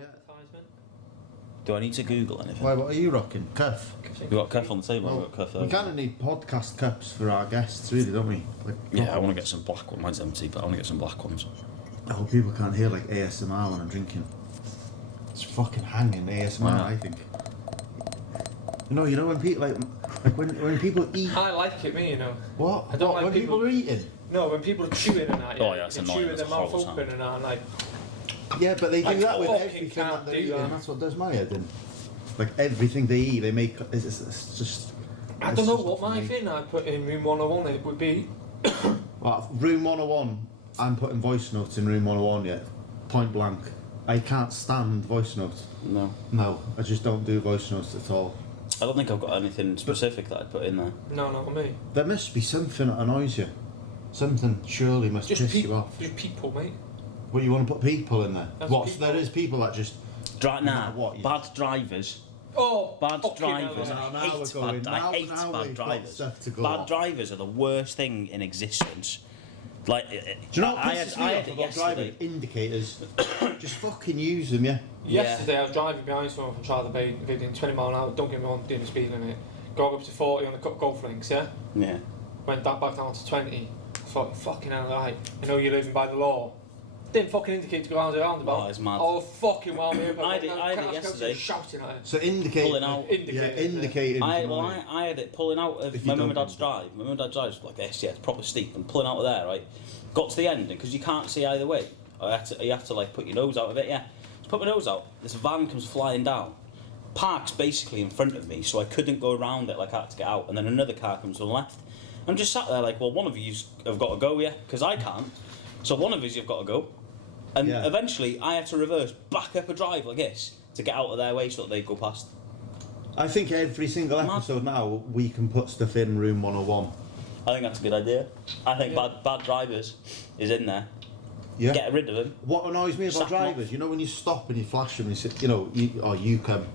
advertisement. Do I need to Google anything? Why, what are you rocking? Cuff? We got Cuff on the table. Well, We've got Cuff we there. kind of need podcast cups for our guests, really, don't we? Like, Yeah, I want to get some black ones. Mine's empty, but I want to get some black ones. I hope people can't hear like ASMR when I'm drinking. It's fucking hanging ASMR, I think. You know when people like when people eat. I like it, me, you know. What? I don't what, like when people are eating. No, when people are chewing and that. Oh, yeah, it's they annoying. chew with It's their a mouth horrible open sound. and like. Yeah, but they do I that with fucking everything can't that they do eat, that. and that's what does my head in. Like everything they eat, they make. It's just. I don't know what my thing I put in room 101 it would be. Well, room 101. I'm putting voice notes in room 101 yet. Point blank. I can't stand voice notes. No. No, I just don't do voice notes at all. I don't think I've got anything specific that I'd put in there. No, not me. There must be something that annoys you. Something surely must piss you off. Just people, mate. Well, you want to put people in there? That's What? people. There is people that just. Bad drivers. Oh, Bad fucking drivers. hell, Now I we're hate going. bad, Now- I hate now bad we've got drivers. stuff to go Bad off. drivers are the worst thing in existence. Like, Do you know what I pisses had me off it about yesterday. driving? Indicators. Just fucking use them, yeah. Yesterday I was driving behind someone from Charlie Bay, doing 20 mile an hour, don't get me wrong, doing the speed limit. Going up to 40 on the golf links, yeah? Yeah. Went back down to 20. Thought, fucking hell, right. I know you're living by the law. Didn't fucking indicate to go around the roundabout. Oh, it's mad. Oh, fucking well, me. I had it yesterday. Shouting at it. So indicate. Pulling out. Yeah, indicating. I had it pulling out of If my you mum and don't dad's drive. My mum and dad's drive was like this, yeah, it's proper steep, and pulling out of there, right? Got to the end, because you can't see either way. You have to like put your nose out of it, yeah. So put my nose out, this van comes flying down, parks basically in front of me, so I couldn't go around it, like I had to get out, and then another car comes to the left. I'm just sat there like, well, one of you have got to go, yeah, because I can't. So one of you have got to go. And eventually I had to reverse back up a drive like this to get out of their way so that they go past. I think every single episode now we can put stuff in room 101. I think that's a good idea. I think bad drivers is in there. Yeah. Get rid of them. What annoys me about Sack 'em drivers, you know, when you stop and you flash them, and you say, you come.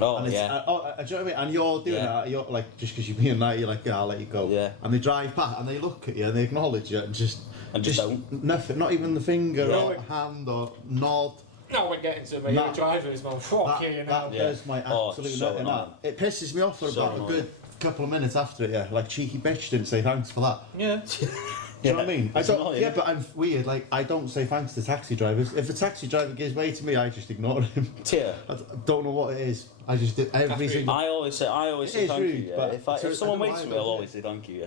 Oh, And it's, yeah. do you know what I mean? And you're doing that, you're like, just because you're being nice, you're like, I'll let you go. Yeah. And they drive back and they look at you and they acknowledge you and just don't. Nothing, not even the finger Yeah. or hand or nod. No, we're getting to me. Nah. The drivers, man. Fucking That hell. does my Oh, absolute so nothing. annoying. It pisses me off for So about annoying. a good couple of minutes after it, yeah. Like, cheeky bitch didn't say thanks for that. Yeah. Do you know what I mean? It's annoying. Yeah, but I'm weird. Like, I don't say thanks to taxi drivers. If a taxi driver gives way to me, I just ignore him. Yeah. I don't know what it is. I just do every That's single. I always say It is thank rude, you. Yeah. but If someone I don't waits for mind me, I'll it. always say thank you. Yeah.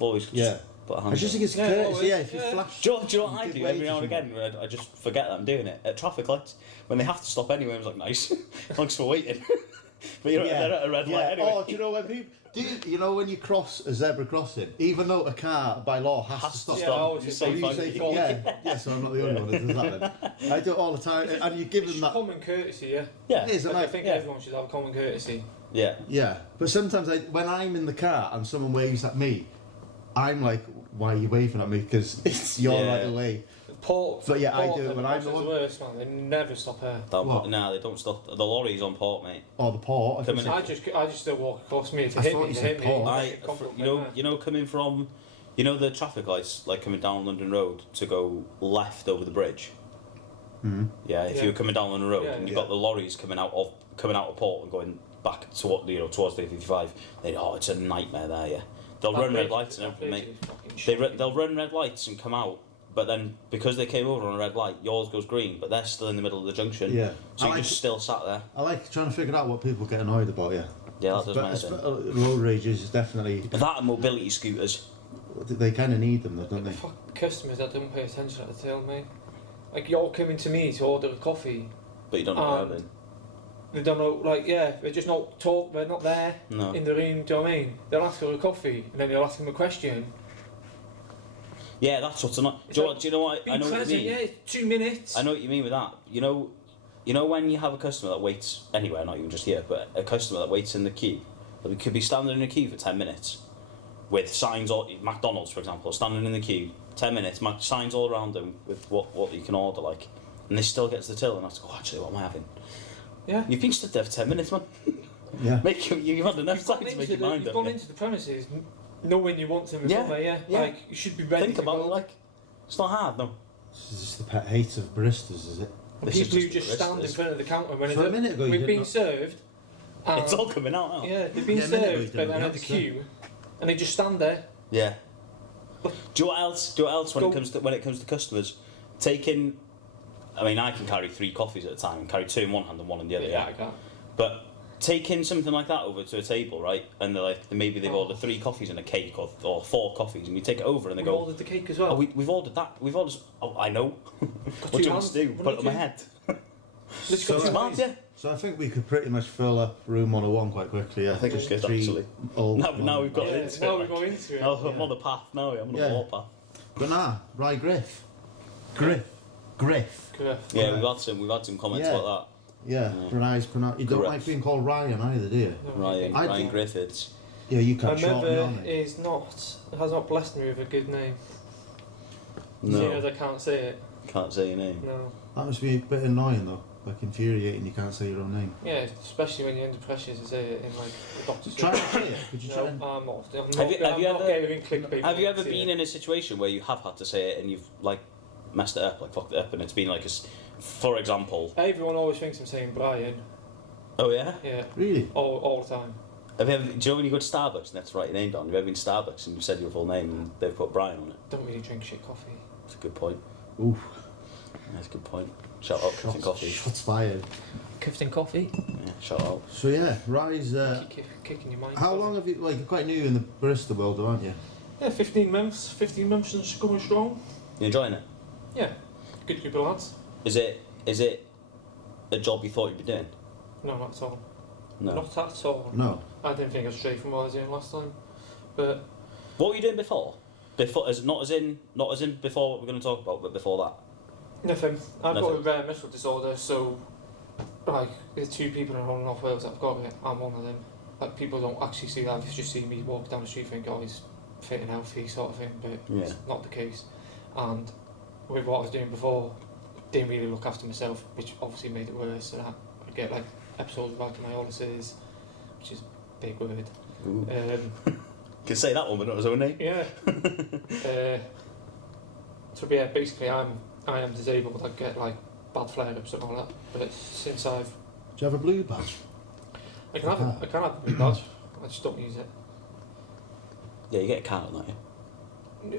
Always. Yeah. Just put a hand I just up. think it's Yeah, courtesy. always, Yeah, if you yeah. flash. Do you know what I give do way every to now and again? someone. Where I just forget that I'm doing it at traffic lights when they have to stop anyway. I was like, nice, thanks for waiting. But you know, they're at a red light anyway. Oh, do you know when people? You know when you cross a zebra crossing, even though a car by law has to stop. Yeah, I always You just say say You thank say, you. yeah, so I'm not the only one that does that then. I do it all the time, and you give them that. Common courtesy, yeah. Yeah. It is, and I think yeah. everyone should have common courtesy. Yeah. Yeah, but sometimes when I'm in the car and someone waves at me, I'm like, why are you waving at me? Because it's your Yeah. right away. Port. But yeah, I Port do it and when I'm Port's the one. worst, man. They never stop here. What? No, they don't stop. The lorry's on port, mate. Or the port. I Come think in. I just still walk across me. If I they hit thought me, you they said hit me. Port. You know, coming from, the traffic lights, like coming down London Road to go left over the bridge. Mhm. Yeah, if Yeah. you're coming down London Road Yeah, and you've yeah. got the lorries coming out of port and going back to what towards the 55, it's a nightmare there. Yeah, they'll run red lights and everything, mate. They'll run red lights and come out. But then, because they came over on a red light, yours goes green, but they're still in the middle of the junction. Yeah. So I you're like just still sat there. I like trying to figure out what people get annoyed about. Yeah. Yeah, that does But matter. road rage is definitely. That and mobility scooters. They kind of need them, though, don't they? Fuck customers that don't pay attention at the till, mate. Like, you're coming to me to order a coffee. But you don't know where then. They don't know, like, they're just not they're not there No. in the room, do you know what I mean? They'll ask for a coffee, and then you'll ask them a question. Yeah, that's what's annoying. Do you know what? Be I know what present, you mean. yeah, 2 minutes. I know what you mean with that. You know when you have a customer that waits anywhere, not even just here, but a customer that waits in the queue. They could be standing in a queue for 10 minutes with signs all McDonald's, for example, standing in the queue 10 minutes, signs all around them with what you can order, like, and they still get to the till and have to go, actually, what am I having? Yeah. You've been stood there for 10 minutes, man. Yeah. You've had enough time to make your mind You've up. gone Yeah. into the premises knowing you want something from there, yeah. Like, you should be ready Think to about go. it, like, it's not hard, no. This is just the pet hate of baristas, is it? And This is people who just just stand in front of the counter when So a minute ago you we've did been not- served. And It's all coming out now. Yeah, they've been Yeah, a minute ago you served, did but not then at the answer. queue, and they just stand there. Yeah. Do you know what else? When Go. it comes to customers, taking. I mean, I can carry 3 coffees at a time. Carry 2 in one hand and 1 in the other. I can't. But taking something like that over to a table, right? And they're like, maybe they've ordered 3 coffees and a cake, or 4 coffees, and you take it over and they We've go, ordered the cake as well. "Oh, we've ordered that. We've ordered. Oh, I know. What do you want us to do? What Put it do on my you- head." Let's go So- to Smart, yeah. So I think we could pretty much fill up room 101 quite quickly. I think we it's could, 3 actually. old Now we've got Yeah, into now it. we go into it. I'm on the path now. I'm on the Yeah. war path. But nah, Ry Gruff. Griff. Correct. Yeah, Right. we've had some comments Yeah. like Yeah, Yeah. Renai's pronounce. You don't Gruff. like being called Ryan either, do you? that. No, Ryan, I Ryan think- Griffiths. Yeah, you My can't shorten your mother name. has not blessed me with a good name. No, Seeing as I can't say it. can't say your name. No. That must be a bit annoying though. Like infuriating, you can't say your own name. Yeah, especially when you're under pressure to say it in like the doctor's. Try and say it. Could you No, try I'm and... not. I'm Have you not ever- getting clickbait. Have you ever to been it. in a situation where you have had to say it and you've like messed it up, like fucked it up, and it's been like for example? Everyone always thinks I'm saying Brian. Oh yeah. Yeah, Really? all the time. Have you ever, do you know when you go to Starbucks and they have to write your name down? Have you ever been to Starbucks and you've said your full name and they've put Brian on it? Don't really drink shit coffee. That's a good point. Oof. That's a good point. Shout out Clifton Coffee. Shots fired. Clifton Coffee. Yeah, shout out. So yeah, Ry's... Kicking your mind. how long have you... Like, you're quite new in the barista world, aren't you? Yeah, 15 months. 15 months and going strong. You enjoying it? Yeah, good group of lads. Is it a job you thought you'd be doing? No, not at all. No. Not at all. No. I didn't think I was straight from what I was doing last time. But What were you doing before? Not as in before what we're going to talk about, but before that. nothing. I've got a Nothing. rare mental disorder, so like there's 2 people in North Wales that have got it. I'm one of them. Like people don't actually see that. They just see me walk down the street and think, oh, he's fit and healthy sort of thing, but Yeah. it's not the case. And with what I was doing before, didn't really look after myself, which obviously made it worse. And I'd get like episodes of rhabdomyolysis, which is a big word. Ooh. Um, Can say that one, but not his own name. yeah. So yeah, basically I am disabled. I get like bad flare-ups and all that. But since I've, Do you have a blue badge? I can have a blue badge. I just don't use it. Yeah, you get a card on that, yeah.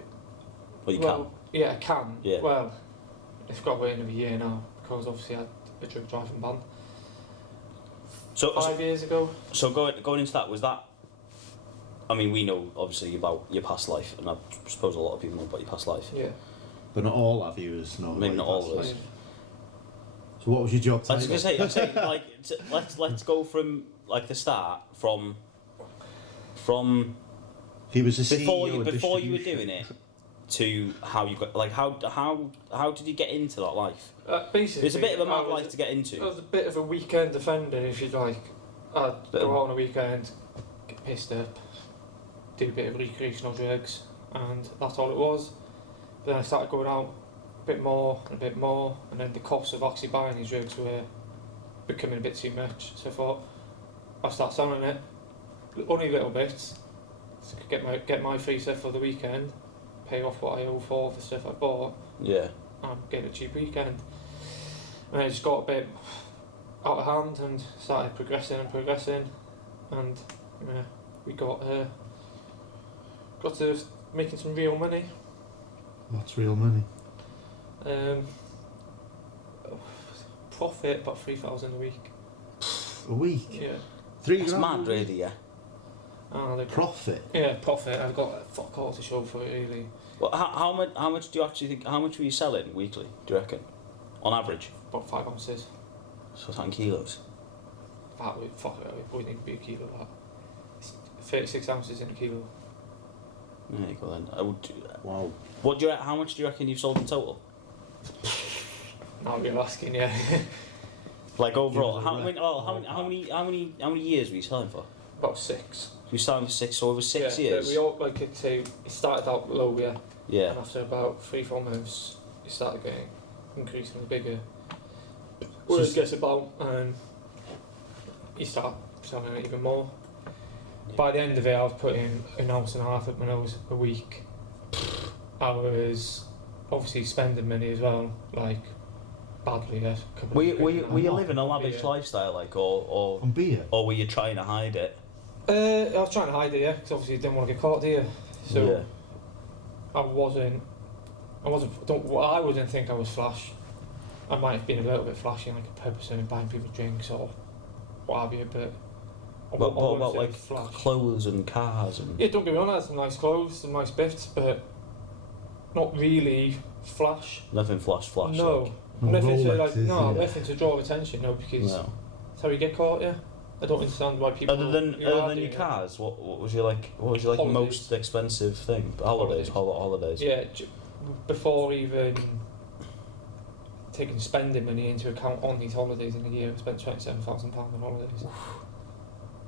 Well, you Well, yeah, I can. Yeah. Well, it's got to wait another year now because obviously I had a drug driving ban can. So 5 years ago. going into that, was that? I mean, we know obviously about your past life, and I suppose a lot of people know about your past life. Yeah. But not all our viewers know. Maybe about not all your of past us. life. So what was your job I was title? gonna say, like, let's go from like the start, from He was the before CEO of before you were distribution. doing it to how you got, like, how did you get into that life? Basically, It's a bit of a I mad was- life to get I into. was a bit of a weekend offender, if you'd like. I'd Bit go of- out on a weekend, get pissed up, do a bit of recreational drugs, and that's all it was. Then I started going out a bit more, and then the costs of actually buying these drugs were becoming a bit too much. So I thought I'll start selling it, only little bits, so I could get my free stuff for the weekend, pay off what I owe for the stuff I bought, Yeah. and get a cheap weekend. And I just got a bit out of hand and started progressing, and yeah, we got to making some real money. What's real money? Profit about 3,000 a week. A week? Yeah. 3 It's grand a mad, week? really, yeah. Profit? Yeah, profit. I've got fuck all to show for it really. Well, how much do you actually think? How much were you selling weekly? Do you reckon, on average? About 5 ounces. So it's in kilos. That would fuck it. It wouldn't even be a kilo. That. It's 36 ounces in a kilo. There you go then. Wow. How much do you reckon you've sold in total? Now you're asking, yeah. Like overall, Give us a how many years were you selling for? About 6. You were selling for 6, so over 6 yeah, years. We all like it to. It started out low, yeah. Yeah. And after about 3-4 months, it started getting increasingly bigger. Word gets about, and you start selling it even more. By the end of it, I was putting an ounce and a half up my nose a week. I was obviously spending money as well, like badly. Yeah. Were you living a lavish beer. lifestyle, like, or On beer? or were you trying to hide it? I was trying to hide it, yeah, because obviously I didn't want to get caught, do you? So Yeah. I wouldn't think I was flash. I might have been a little bit flashy, like a pub and buying people drinks or what have you, but What I wouldn't about say like flash. clothes and cars and? Yeah, don't get me wrong, I had some nice clothes, some nice bits, but not really flash. Nothing flash. No. Like. Nothing to Rolexes, yeah. nothing to draw attention, no, because No. that's how you get caught, yeah. I don't understand why people. Other than are your doing it. cars, what was your Holidays. most expensive thing? Holidays. Yeah, before even taking spending money into account on these holidays in a year, I spent £27,000 on holidays.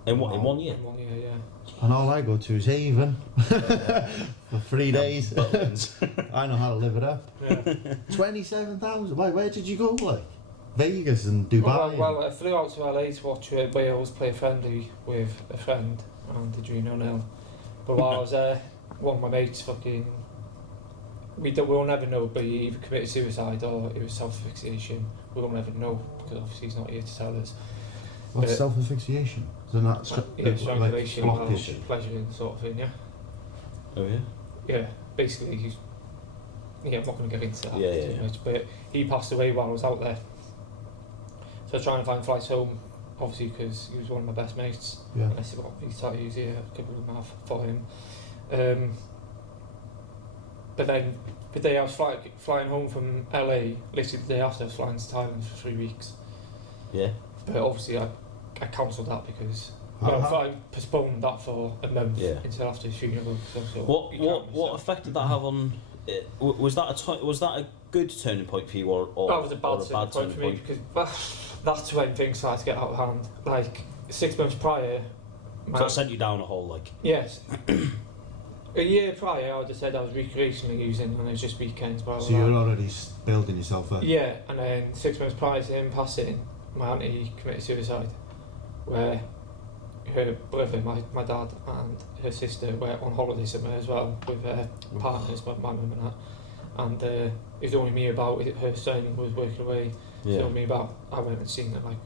In 1 year. In 1 year, yeah. And all I go to is Haven for 3 days. I know how to live it up. Yeah. 27,000. Where did you go? Like Vegas and Dubai. Well, I flew out to LA to watch Wales play friendly with a friend and the Drew 0-0. But while I was there, one of my mates we'll never know, but he either committed suicide or it was self-asphyxiation. We will never know because obviously he's not here to tell us. What's self-asphyxiation? Isn't that Yeah, strangulation, blockage? pleasure sort of thing, yeah. Oh yeah. Yeah, basically, I'm not going to get into that Yeah. much, but he passed away while I was out there. So I was trying to find flights home, obviously, because he was one of my best mates. Yeah. And I said, well, these tattoos here, a couple of them have for him. But then, the day I was flying home from LA, literally the day after, I was flying to Thailand for 3 weeks. Yeah. But obviously, I cancelled that because I postponed that for a month until after his funeral. So What effect did that have on? Was that a good turning point for you, or that was a bad turning point for me because that's when things started to get out of hand. Like 6 months prior, So that sent you down a hole, like. yes. A year prior, I would have said I was recreationally using, and it was just weekends. Blah, blah, So you were blah. already building yourself up. Yeah, and then 6 months prior to him passing, my auntie committed suicide, where her brother, my dad, and her sister were on holiday somewhere as well with their partners, my mum and that. And it was only me about it. Her son was working away. It was only me about. I went and seen them like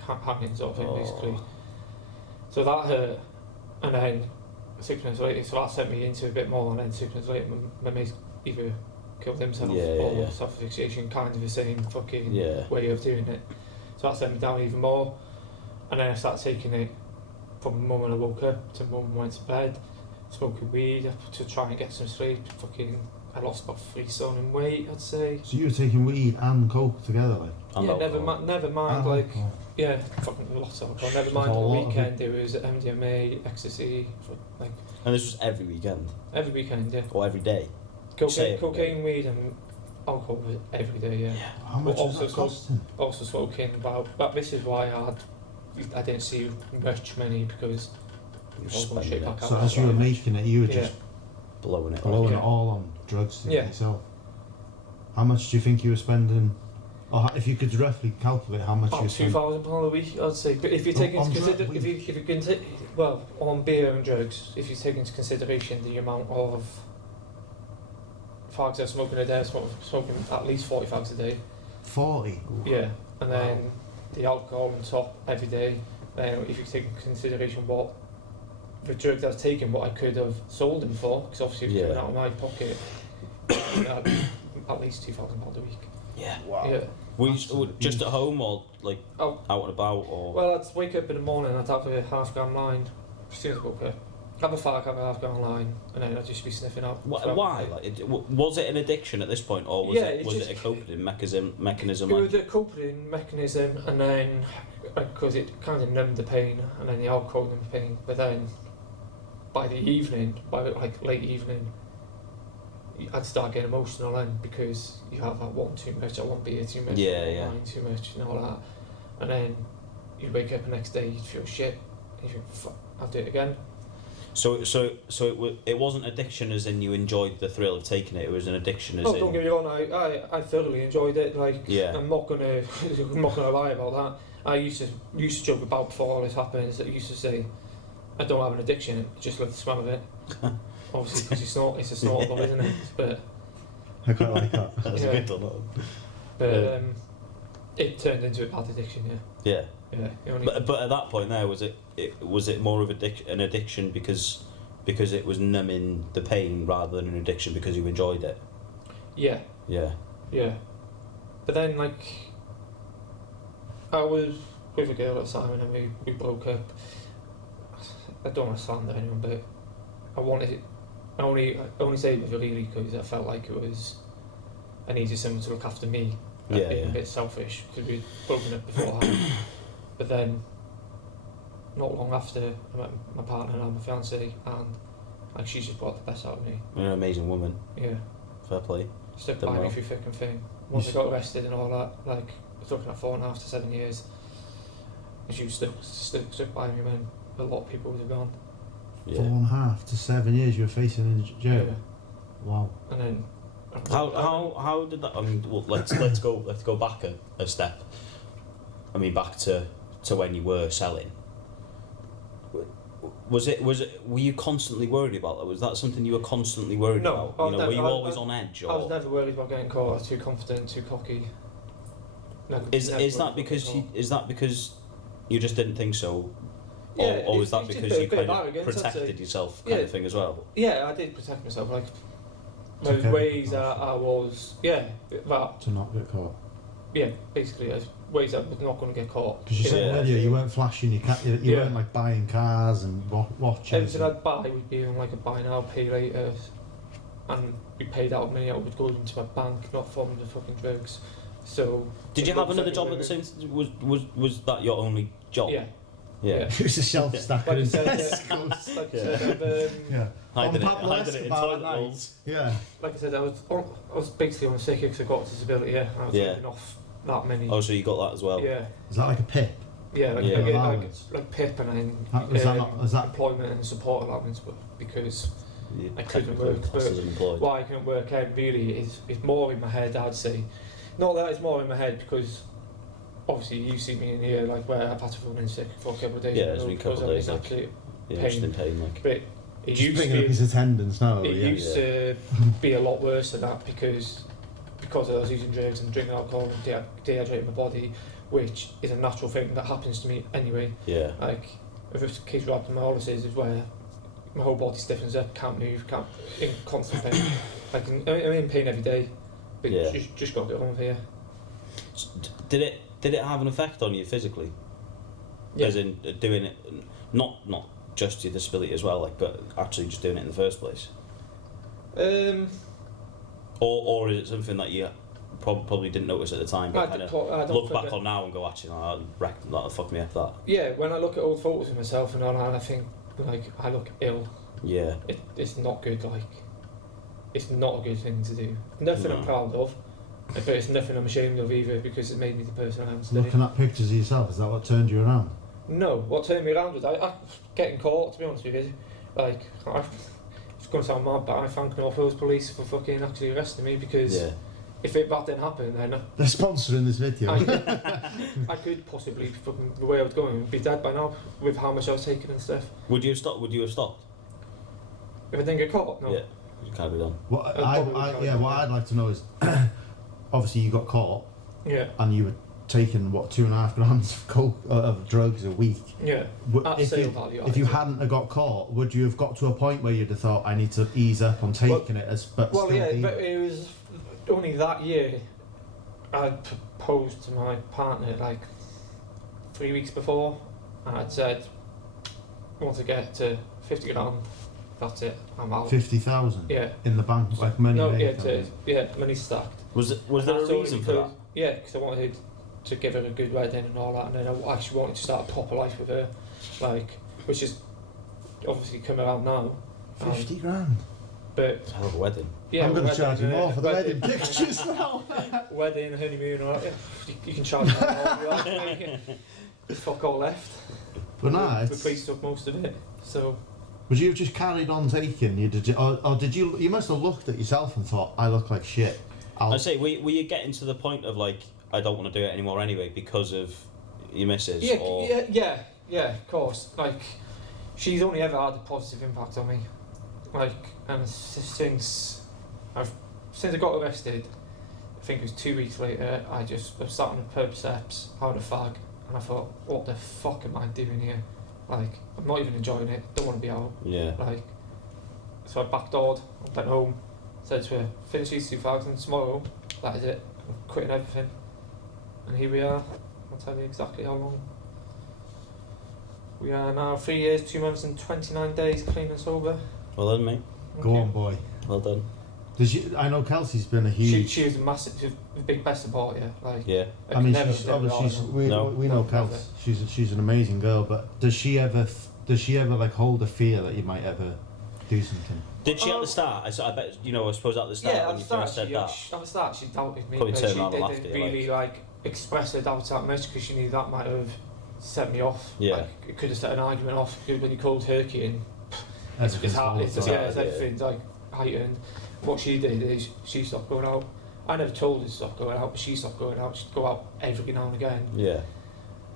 hanging sort of thing, basically. So that hurt, and then 6 months later, so that sent me into a bit more. And then 6 months later, my mate either killed himself or self-asphyxiation, kind of the same fucking way of doing it. So that sent me down even more. And then I started taking it from the moment I woke up to the moment I went to bed, smoking weed to try and get some sleep. I lost about 3 stone in weight, I'd say. So you were taking weed and coke together, like? Yeah, never mind, like, yeah, fucking lots of alcohol. Never mind on the weekend, it was MDMA, ecstasy, like. And this was every weekend? Every weekend, yeah. Or every day? Cocaine, weed and alcohol was every day, yeah. How much was that costing? Also smoking but this is why I didn't see much money because So as you were making it, you were just blowing it all on drugs to yourself. How much do you think you were spending? Or if you could roughly calculate how much you were spending? £2,000 a week, I'd say. But if you take into consideration, on beer and drugs, if you take into consideration the amount of fags I was smoking a day, I was smoking at least 40 fags a day. 40? Yeah, and then the alcohol on top every day. Then if you take into consideration what the drugs I was taking, what I could have sold them for, because obviously it was coming out of my pocket, at least £2,000 a week. Yeah. Wow. Yeah. Were you just at home or like out and about? Or? Well, I'd wake up in the morning, I'd have a half-gram line as soon as I woke up. Have a fag, have a half-gram line, and then I'd just be sniffing out. Why? Like, was it an addiction at this point, or was it a coping mechanism? It was a coping mechanism, and then because it kind of numbed the pain, and then the alcohol numbed the pain. But then by the evening, by like late evening, I'd start getting emotional then because you have that one too much, that one beer too much, wine too much, and all that. And then you'd wake up the next day, you'd feel shit, and you think, fuck, I'll do it again. So it wasn't addiction as in you enjoyed the thrill of taking it. It was an addiction as in. Don't get me wrong. I thoroughly enjoyed it. Like, I'm not gonna lie about that. I used to joke about before all this happened. I used to say, I don't have an addiction. I just love the smell of it. Obviously, because it's a snortable, isn't it? But I quite like that. That's a good one. But It turned into a bad addiction, Yeah. yeah. But at that point there, was it more of an addiction because it was numbing the pain rather than an addiction because you enjoyed it? Yeah. Yeah. Yeah. But then, like, I was with a girl at the time and then we broke up. I don't want to slander anyone, but I only say it really because I felt like I needed someone to look after me. Yeah, being a bit selfish because we'd broken up beforehand. But then, not long after, I met my partner and my fiancée, and like she just brought the best out of me. You're an amazing woman. Yeah. Fair play. Stuck Done by me well. through thick and thin. Once I got arrested and all that, like I was looking at 4.5 to 7 years. And she was stuck by me when a lot of people would have gone. Yeah. 4.5 to 7 years you were facing in jail. Yeah. Wow. And then How did that? I mean, well, let's go back a step. I mean, back to when you were selling. Were you constantly worried about that? Was that something you were constantly worried No, about? Were you always on edge? I was never worried about getting caught. I was too confident, too cocky. Is that because you just didn't think so? Yeah, or was that it's just because a you bit kind of of arrogance, I'd protected say. yourself kind of thing as well? Yeah, I did protect myself. Like, Took the ways everything that I was, that, To not get caught. yeah, basically, as ways that I was not going to get caught. Because you said Yeah. earlier you weren't flashing, you Yeah. weren't like buying cars and watches. Everything I'd buy would be on like a buy now, pay later, and be paid out money that would go into my bank, not from the fucking drugs. So. Did you have another job at the same? Was that your only job? Yeah. Yeah. Yeah. It was a shelf stacker Like in you said, Tesco's. like you Yeah. said, Yeah. Hiding On Pablo it in Escobar toilet at night. rolls. Yeah. like I said, I was basically on sick because I got a disability. Yeah, I was Yeah. living off that many. Oh, so you got that as well? Yeah. Is that like a pip? Yeah, like, Yeah. like, like, Allowance. like PIP and then Is that employment and support allowance, but because You I couldn't technically work, classed but as unemployed. why I couldn't work out really is more in my head, I'd say. Not that it's more in my head because obviously you see me in here like where I've had to phone in sick for a couple of days. Yeah, it's been a couple because of I'm days, in like, absolute Yeah, pain. just in pain, like. But it just used to bringing up be, his attendance now? it Yeah. used to be a lot worse than that because I was using drugs and drinking alcohol and dehydrating my body, which is a natural thing that happens to me anyway. Yeah. Like, if it's a case of rhabdomyolysis, is where my whole body stiffens up, can't move, in constant pain. Like, I'm in pain every day, but Yeah. just got to get on with here. Did it have an effect on you physically? Yeah. As in doing it, not just your disability as well, like, but actually just doing it in the first place. Or is it something that you probably didn't notice at the time, but kind of look back on now and go, actually, no, that fucked me up, that. Yeah, when I look at old photos of myself and all that, I think like I look ill. Yeah. It's not good. Like, it's not a good thing to do. Nothing No. I'm proud of, but it's nothing I'm ashamed of either because it made me the person I am today. Looking at pictures of yourself, is that what turned you around? No, what turned me around was I getting caught, to be honest with you. Like, it's going to sound mad, but I thank North Wales Police for fucking actually arresting me because Yeah. if that didn't happen, then They're sponsoring this video. I could possibly, fucking, the way I was going, be dead by now with how much I was taking and stuff. Would you have stopped? If I didn't get caught, no. Yeah. You can't be done. What probably what I'd like to know is, obviously you got caught Yeah, and you were taking 2.5 grams of coke of drugs a week. yeah. At If sale you, value, if you I'd say. hadn't have got caught, would you have got to a point where you'd have thought, I need to ease up on taking it, but Well, still yeah, deal? but it was only that year I proposed to my partner like 3 weeks before, and I'd said, once I get to 50 grand, that's it, I'm out. 50,000 Yeah. in the bank, like money. No, made, money stacked. Was there And a that's only reason for that? Yeah, because I wanted to give her a good wedding and all that, and then I actually wanted to start a proper life with her, like, which is obviously come around now. 50 grand. But It's a hell of a wedding. yeah, I'm going to wedding, charge you more for the wedding wedding, pictures now. wedding, honeymoon, all that. Yeah, you can charge me more. There's fuck all left. But no, The police took most of it, so. would you have just carried on taking? Or did you? You must have looked at yourself and thought, I look like shit. I say, were you getting to the point of like, I don't want to do it anymore anyway because of your missus? Yeah, or... yeah, of course. Like, she's only ever had a positive impact on me. Like, and since I got arrested, I think it was 2 weeks later, I was sat on the pub steps, had a fag, and I thought, what the fuck am I doing here? Like, I'm not even enjoying it, don't want to be out. Yeah. Like, so I backdoored, I went home, said to her, finish these 2 fags and tomorrow, that is it, I'm quitting everything. And here we are, I'll tell you exactly how long. We are now 3 years, 2 months and 29 days clean and sober. Well done, mate. Go on, boy. Well done. I know Kelsey's been a huge. She was a massive, she was a big best support, yeah. Like, Yeah. I mean, we know Kelsey. She's an amazing girl, but does she ever like hold a fear that you might ever do something? Did she at the start? I bet, I suppose at the start yeah, when you first said that. At the start she doubted me, Probably but turned she around and laughed didn't at you, really like express her doubts that much because she knew that might have set me off. Yeah. Like, it could have set an argument off because when you cold turkey and Everything's everything's like heightened. What she did is she stopped going out. I never told her to stop going out, but she stopped going out. She'd go out every now and again Yeah.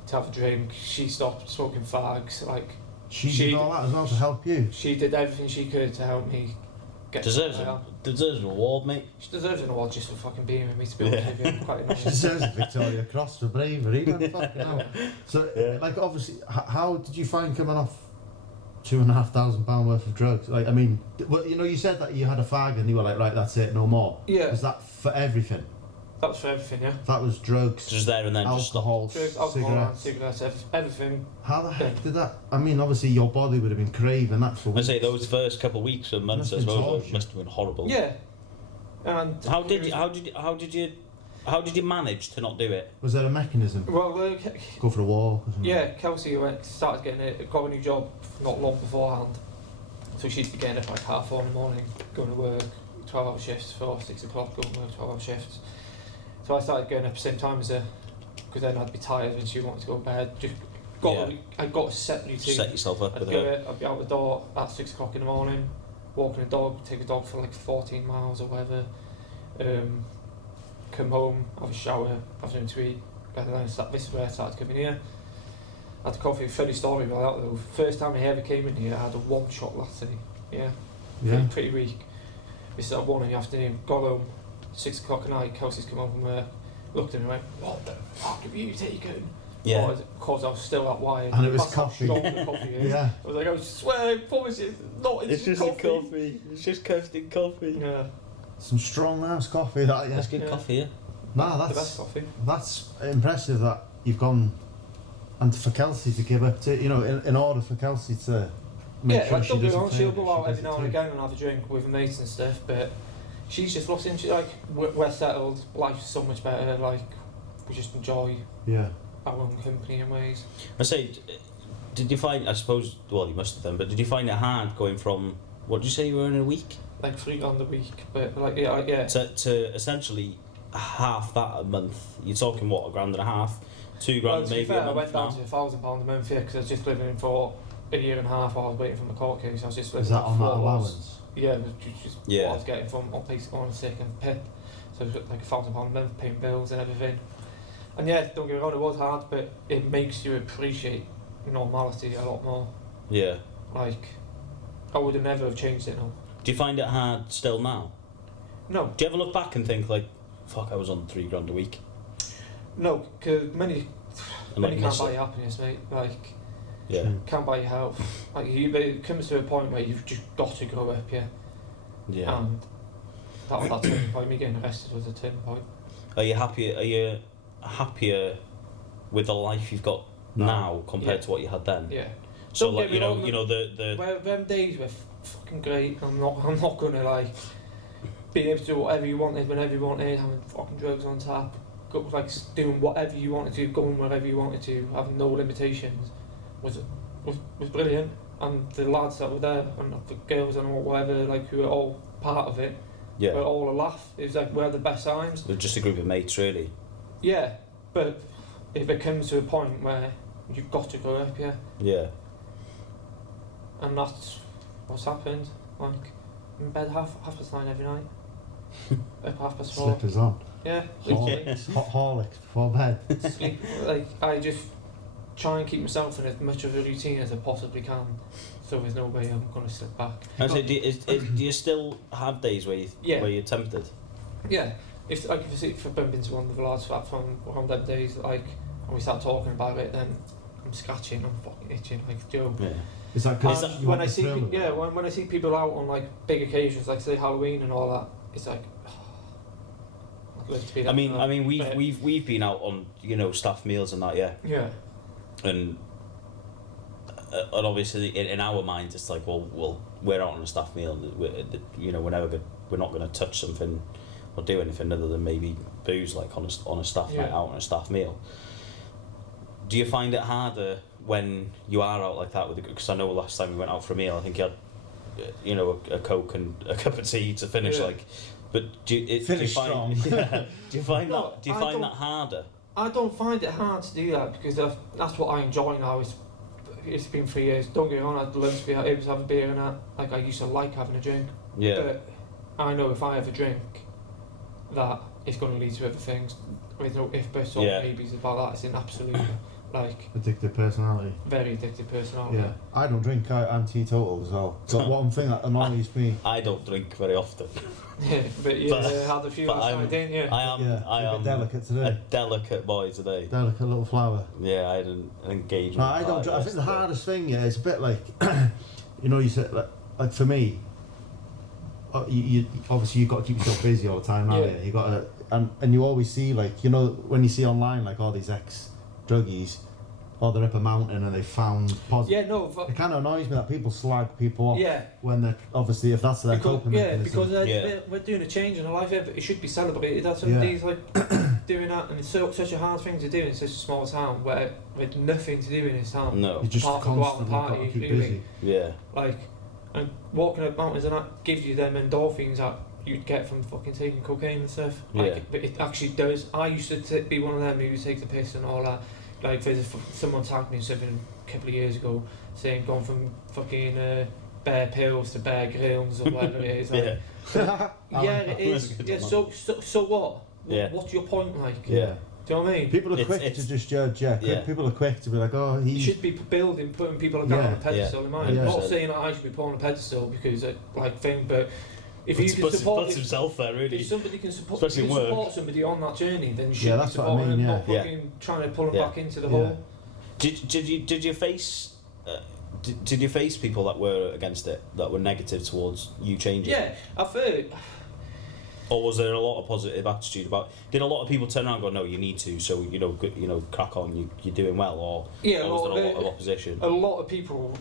to have a drink. She stopped smoking fags. Like, She did all that as well to help you. she did everything she could to help me get Deserves out. a reward, mate. She deserves an award just for fucking being with me, to be honest with you. I'm quite She annoyed. deserves a Victoria Cross for bravery. Don't fucking hell. So, Yeah. like, obviously, how did you find coming off £2,500 worth of drugs? Like, I mean, well, you said that you had a fag and you were like, right, that's it, no more. Yeah. Was that for everything? That was for everything, yeah. That was drugs, Just there and then just stop. alcohol, Drugs, alcohol, cigarettes. everything. How the heck did that? I mean, obviously, your body would have been craving that for I weeks. say those first couple of weeks and months, I Must have been suppose, torture. must have been horrible. Yeah. And How did you manage to not do it? Was there a mechanism? well, Go for a walk or something? yeah, Kelsey started got a new job not long beforehand. So she'd be getting up like 4:30 in the morning, going to work, 12-hour shifts, 6 o'clock, going to work, 12-hour shifts. So I started getting up at the same time as her, because then I'd be tired when she wanted to go to bed. I got a set routine. Set yourself up I'd with go her. I'd be out the door at 6 o'clock in the morning, walking a dog, take a dog for like 14 miles or whatever. Come home, have a shower, have something to eat, and then this is where I started coming here. I had a coffee. Funny story about that though. First time I ever came in here, I had a 1-shot latte. Yeah. Pretty weak. This is at 1 in the afternoon. Got home, 6 o'clock at night. Kelsey's come home from work. Looked at me and went, "What the fuck have you taken?" Yeah. Because I was still that wired. And it was That's how coffee. strong the coffee is. Yeah. I was like, I swear, I promise you, it's just coffee. It's just covered in coffee. Yeah. Some strong ass coffee. That, yeah. That's good Yeah. coffee, yeah. Nah, The best coffee. that's impressive that you've gone, and for Kelsey to give up to, in order for Kelsey to make Yeah, sure like, she don't get me doesn't wrong, fail, she'll go she out does every it now and too. again and have a drink with her mates and stuff, but she's just lost into, like, we're settled, life's so much better, like, we just enjoy Yeah. our own company in ways. I say, did you find, I suppose, well, you must have done, but did you find it hard going from, what did you say you were in a week? Like £3 a week, but like, yeah. To essentially half that a month. You're talking, what, £1.5 grand? 2 grand Well, to be maybe fair, a I month went down now? to £1,000 a month here because I was just living in for a year and a half while I was waiting for my court case. I was just living Is that on that what I was- allowance? Yeah, which is just Yeah. what I was getting from on sick and pit. So it was like £1,000 a month, paying bills and everything. And yeah, don't get me wrong, it was hard, but it makes you appreciate normality a lot more. Yeah. Like, I would have never have changed it now. Do you find it hard still now? No, Do you ever look back and think, like, fuck, I was on £3 grand a week? no, because money And like, can't miss buy it? you happiness, mate. Like, Yeah. can't buy you health. Like, it comes to a point where you've just got to grow up, yeah. Yeah. And that turning point, me getting arrested was a turning point. Are you happier with the life you've got now compared Yeah. to what you had then? Yeah. So Don't like get me wrong, the Well, them days were fucking great. I'm not gonna like being able to do whatever you wanted whenever you wanted, having fucking drugs on tap, like doing whatever you wanted to, going wherever you wanted to, having no limitations, was brilliant. And the lads that were there and the girls and whatever, like who were all part of it, yeah, were all a laugh. It was like we had the best times. they're just a group of mates really. Yeah, but it becomes to a point where you've got to grow up, yeah. Yeah. And that's what's happened. Like, I'm in bed half past 9 every night. Up 4:30. Slippers on. Yeah. Horlicks. Hot Horlicks before bed. Sleep. Like, I just try and keep myself in as much of a routine as I possibly can. So there's no way I'm going to slip back. I say, do you still have days where Yeah. where you're tempted? Yeah. if I bump into one of the lads from around them days, like, and we start talking about it, then I'm scratching, I'm fucking itching, like, Joe. Yeah. Is that because When I see when I see people out on like big occasions, like say Halloween and all that, it's like. I'd love to be that. I mean, we've been out on, you know, staff meals and that, yeah. Yeah. And obviously in our minds it's like, well, we're out on a staff meal. You know, we're not going to touch something or do anything other than maybe booze, like on a staff night out on a staff meal. Do you find it harder when you are out like that with? Because I know last time we went out for a meal, I think you had, you know, a Coke and a cup of tea to finish, like. But do you find that harder? I don't find it hard to do that because that's what I enjoy now. It's been 3 years. Don't get me wrong, I'd love to be able to have a beer and that. Like, I used to like having a drink. Yeah. But I know if I have a drink, that it's going to lead to other things. With no if, buts, or maybes about that. It's an absolute, like... Addictive personality. Very addictive personality. Yeah. I don't drink, I'm teetotal as well. So one thing that annoys me... I don't drink very often. Yeah, but you had a few last night, didn't you? I am delicate today. A delicate boy today. Delicate little flower. Yeah, I didn't engage. No, I don't. I think the hardest thing, it's a bit like, you know, you said like for me. You obviously you've got to keep yourself busy all the time, haven't you? You got to, and you always see, like, you know, when you see online like all these ex-druggies. Or they're up a mountain and they found positive. Yeah, no. It kind of annoys me that people slag people off. Yeah. When they're obviously, if that's their coping mechanism. Because we're doing a change in our life. It should be celebrated. That's somebody's like doing that, and it's such a hard thing to do in such a small town where with nothing to do in this town. No. You just apart from go out and constantly party, got to keep really. busy. Yeah. Like, and walking up mountains and that gives you them endorphins that you'd get from fucking taking cocaine and stuff. Like, but it actually does. I used to be one of them who would take the piss and all that. Like, someone tagged me something a couple of years ago saying going from fucking bare pills to bare grills or whatever it is. Like, it is. Yeah, so what? Yeah. What's your point, like? Yeah. Do you know what I mean? People are quick to just judge, People are quick to be like, oh, You should be putting people like that on a pedestal, in mind. Yeah. I'm not saying that I should be put on a pedestal because but if you can support himself there, really. If somebody can support, somebody on that journey, then you should be supporting them, not fucking trying to pull them back into the hole. Did you face did you face people that were against it, that were negative towards you changing? Yeah, I've heard. Or was there a lot of positive attitude about? Did a lot of people turn around and go, no, you need to, so crack on, you're doing well, or was there a lot of opposition? A lot of people.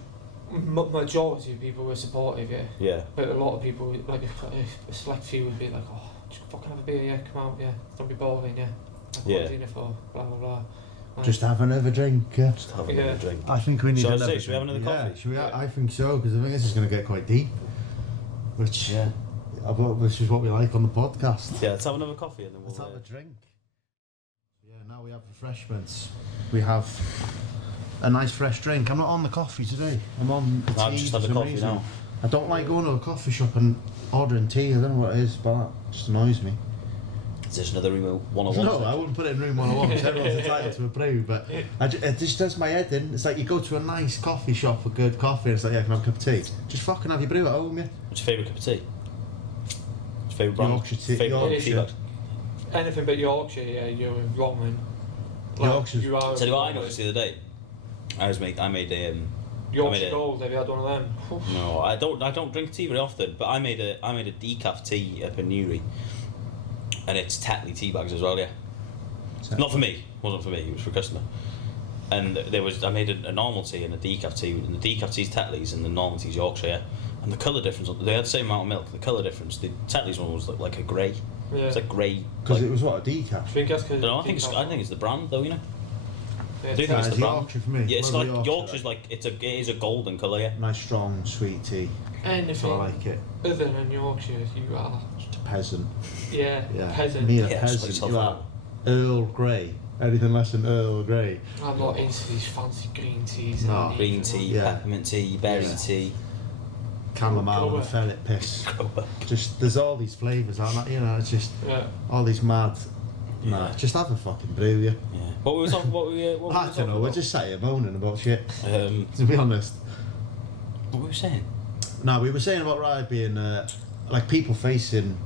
Majority of people were supportive, yeah. But a lot of people, like a select few, would be like, "Oh, just fucking have a beer, yeah, come out, yeah, don't be boring, yeah. What are you doing it for? Blah blah blah." Like, just have another drink. Just have another drink. I think we need. Should we have another coffee? Should we? I think so, because I think this is going to get quite deep. Which is what we like on the podcast. Yeah, let's have another coffee and then let's have a drink. Yeah, now we have refreshments. We have a nice fresh drink. I'm not on the coffee today. I'm on the tea. I've just had the coffee now. I don't like going to a coffee shop and ordering tea. I don't know what it is, but that just annoys me. Is this another room 101? No, I wouldn't put it in room 101 because everyone's entitled to a brew, but it just does my head in. It's like you go to a nice coffee shop for good coffee and it's like, yeah, can I have a cup of tea? Just fucking have your brew at home, yeah. What's your favourite cup of tea? What's your favourite brand? Yorkshire tea. Favourite tea bag? Anything but Yorkshire, yeah, you're wrong, man. Yorkshire. Tell you what I noticed the other day. I made a Yorkshire Gold. Have you had one of them? No, I don't drink tea very often. But I made a decaf tea up in Newry, and it's Tetley tea bags as well. Yeah, not for me. It wasn't for me. It was for a customer. And I made a normal tea and a decaf tea, and the decaf tea's Tetley's and the normal tea's Yorkshire. Yeah? And the colour difference, they had the same amount of milk. The colour difference, the Tetley's one was like a grey. Yeah. It's like grey. Because it was what, a decaf? I think that's because. No, I think it's the brand though. You know. Yeah, I do think it's the brand. Yorkshire for me. Yeah, it's like Yorkshire's like it is a golden colour. Yeah. Nice strong sweet tea. Anything I like it. other than Yorkshire, you are Just a peasant. yeah. Peasant. Me a Yeah, peasant. You are Earl Grey. Anything less than Earl Grey. I'm not into these fancy green teas. No. Green tea, peppermint tea, berry tea. Chamomile and ferret piss. Just there's all these flavours, aren't there? You know, it's just all these mad. Nah, just have a fucking brew, yeah. Yeah. What was on? I don't know. We're just sat here moaning about shit. To be honest. What were we saying? No, we were saying about Ry being like people facing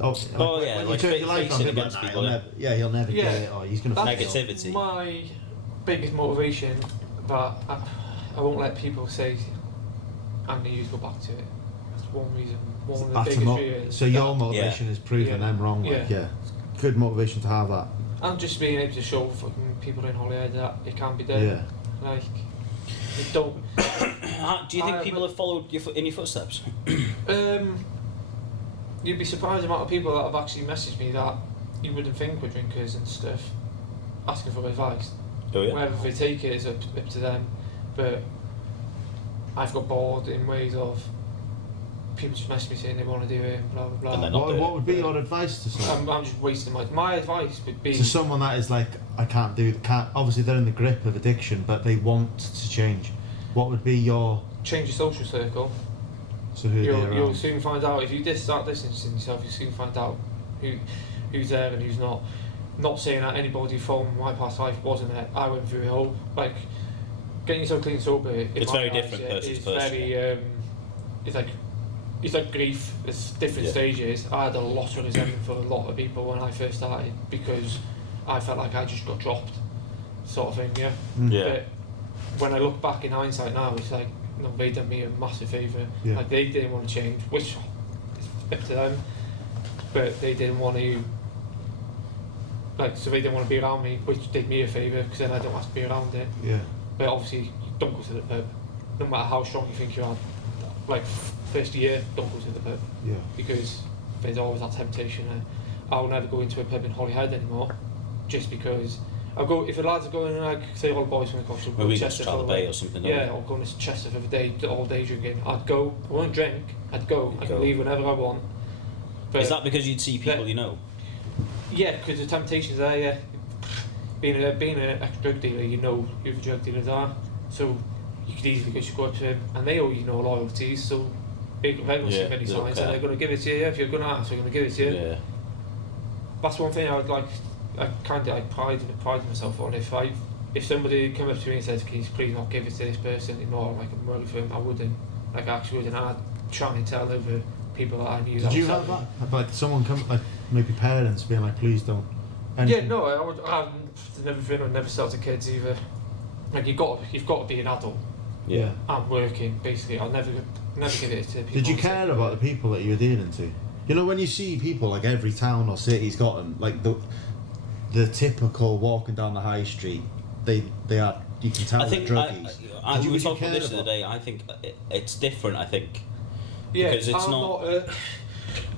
Oh, yeah, when like you turn your life on facing people against like that, people, he'll never Yeah. get it, or he's going to That's fail. Negativity. My biggest motivation that I won't let people say I'm going to go back to it. That's one reason. One of the That's biggest reasons. so your motivation is proving Yeah. them wrong. Like, yeah. Good motivation to have that. And just being able to show fucking people in Holyhead that it can be done. Yeah. Like, it don't. Do you think people have followed in your footsteps? You'd be surprised the amount of people that have actually messaged me that you wouldn't think were drinkers and stuff, asking for advice. Oh yeah. Whether they take it is up to them, but I've got bored in ways of people just message me saying they want to do it and blah blah blah. And they're not doing What it. would be your advice to someone? I'm just wasting my advice would be To someone that is like, I can't. Obviously, they're in the grip of addiction, but they want to change. What would be your? change your social circle. So who they're You'll around? soon find out if you just start distancing yourself. You soon find out who's there and who's not. Not saying that anybody from my past life wasn't there. I went through it all. Like getting yourself clean and sober. It's very different person to person. Very. It's like grief. It's different stages. I had a lot of resentment for a lot of people when I first started because I felt like I just got dropped, sort of thing. Yeah. Yeah. But when I look back in hindsight now, it's like, no, they done me a massive favour. Yeah. Like they didn't want to change, which is up to them, but they didn't want to. Like, so they didn't want to be around me, which did me a favour because then I don't have to be around it. Yeah. But obviously, you don't go to the pub, no matter how strong you think you are. Like first year, don't go to the pub Yeah. because there's always that temptation. I'll never go into a pub in Holyhead anymore, just because. I'll go if the lads are going, like say all the boys from the coast will go Maybe to go to Chester Charlie for Bay or something. don't yeah, we? I'll go to Chester for the day, all day drinking. I'd go. I won't drink. I'd go. I can leave whenever I want. But Is that because you'd see people that- you know? yeah, because the temptation's there. Yeah, being an ex-drug dealer, you know who the drug dealers are, so you could easily go up to him, and they owe you no loyalties. So they're going to see many they don't signs, care. and they're going to give it to you. Yeah, if you're going to ask, they're going to give it to you. Yeah. That's one thing I would like. I kind of pride myself on. If somebody came up to me and said, "Can you please not give it to this person?" You know, like I'm worried for him, I wouldn't. Like I actually wouldn't. I'd try and tell over people that I knew. Did you have that? Like someone come, like maybe parents being like, please don't. Yeah, anything? no, I've never been. I've never sell to kids either. Like you've got to be an adult. Yeah. I'm working basically. I'll never give it to people. Did you care about the people that you were dealing to? You know, when you see people, like every town or city's got them, like the typical walking down the high street, they are, you can tell I think they're druggies. we were Would you talking about care this the other day. I think it's different. I think Yeah, because it's I'm not.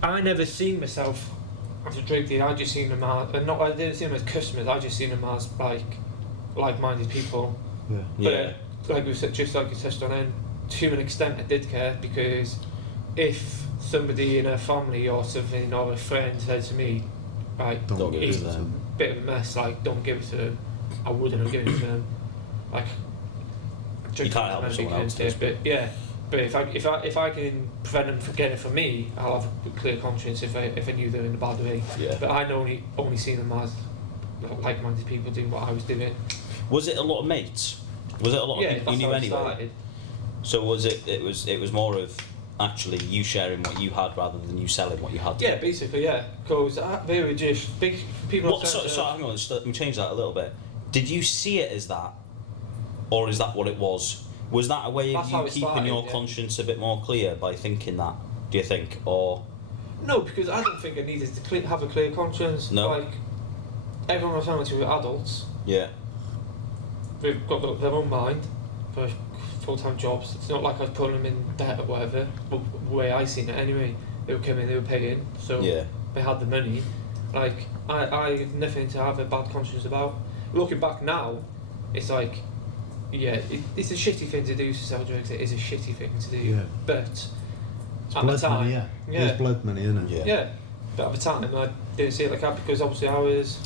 I never seen myself as a drug dealer. I just seen them as, I didn't see them as customers. I just seen them as like-minded people. Yeah. Yeah. But like we said, just like you touched on, then to an extent I did care because if somebody in a family or something or a friend said to me, right, Don't give it he's to a them. bit of a mess, like don't give it to them, I wouldn't have given it to them. Like You can't help someone else does, but yeah. But if I can prevent them from getting it from me, I'll have a clear conscience if I knew they're in a bad way. Yeah. But I only seen them as like-minded people doing what I was doing. Was it a lot of mates? Was it a lot of people you knew anyway? Started. So was it? It was more of actually you sharing what you had rather than you selling what you had. Yeah, basically, yeah. Because they were just big people. What, so hang on, let me change that a little bit. Did you see it as that, or is that what it was? Was that a way of That's how you it keeping started, your yeah. conscience a bit more clear by thinking that? Do you think, or No, because I don't think I needed to have a clear conscience. No. Like everyone I was talking to were adults. yeah, They've got their own mind for full-time jobs. It's not like I was putting them in debt or whatever. But the way I seen it anyway, they were coming, they were paying, so yeah, they had the money. Like I have nothing to have a bad conscience about. Looking back now, it's like, yeah, it's a shitty thing to do to sell drugs. It is a shitty thing to do. Yeah. But It's at the blood time, money, yeah. It's blood money, isn't it? yeah. yeah. But at the time, I didn't see it like that because obviously I was.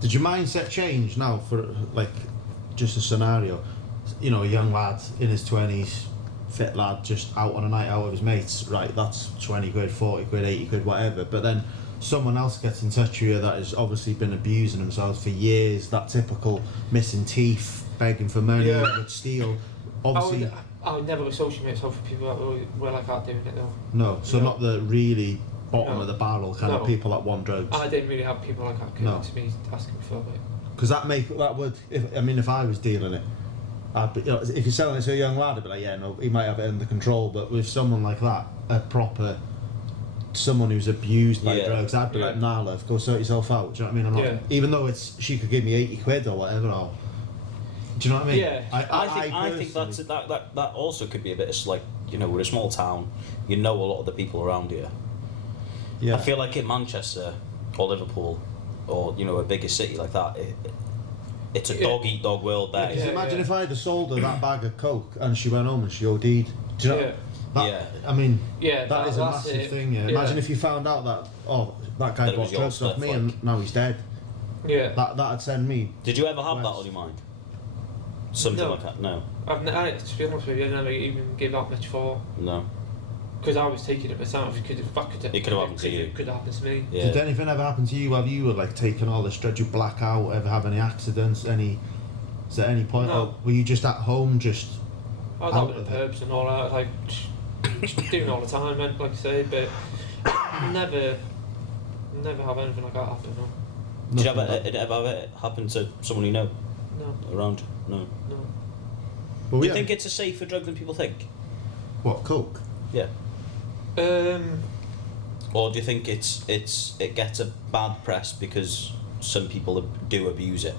Did your mindset change now for, like, just a scenario? You know, a young lad in his 20s, fit lad, just out on a night out with his mates, right, that's 20 quid, 40 quid, 80 quid, whatever. But then someone else gets in touch with you that has obviously been abusing themselves for years, that typical missing teeth, begging for money, Yeah. would steal. Obviously, I would never associate myself with people that were like that doing it though. no, so No. not the really bottom No. of the barrel kind of No. people that want drugs. I didn't really have people like that coming No. to me asking for it. Because that would, if I was dealing it, I'd be, if you're selling it to a young lad, I'd be like, yeah, no, he might have it under control. But with someone like that, someone who's abused by Yeah. drugs, I'd be like, Yeah. nah, love, go sort yourself out. Do you know what I mean? I'm not, Yeah. even though she could give me 80 quid or whatever. Do you know what I mean? Yeah. I think that also could be a bit of like, we're a small town. You know a lot of the people around here. Yeah. I feel like in Manchester or Liverpool or a bigger city like that, it's a dog eat dog world there. Because Yeah, imagine yeah. if I had sold her that bag of coke and she went home and she OD'd. Do you know? Yeah. That, I mean, Yeah, that is a that's massive it. thing. Yeah. Yeah. Imagine if you found out that that guy That it was bought your drugs off stuff, me like- and now he's dead. Yeah. That'd send me. Did you ever have that West. on your mind? Something No. like that? No. To be honest with you, I never even gave that much for, No. because I was taking it myself. It could have happened to you. It could have happened to me. Yeah. Did anything ever happen to you? Have you were like taking all this drugs? You black out? Ever have any accidents? Is there any point? No. Or were you just at home? Just I was out out in of the it? pubs and all that, like just doing it all the time, man, like I say, but never have anything like that happen. No. Did you nothing ever, it ever have it happen to someone you know No. around? No. No. Well, Do we you had- think it's a safer drug than people think? what coke? Yeah. Um. Or do you think it gets a bad press because some people do abuse it?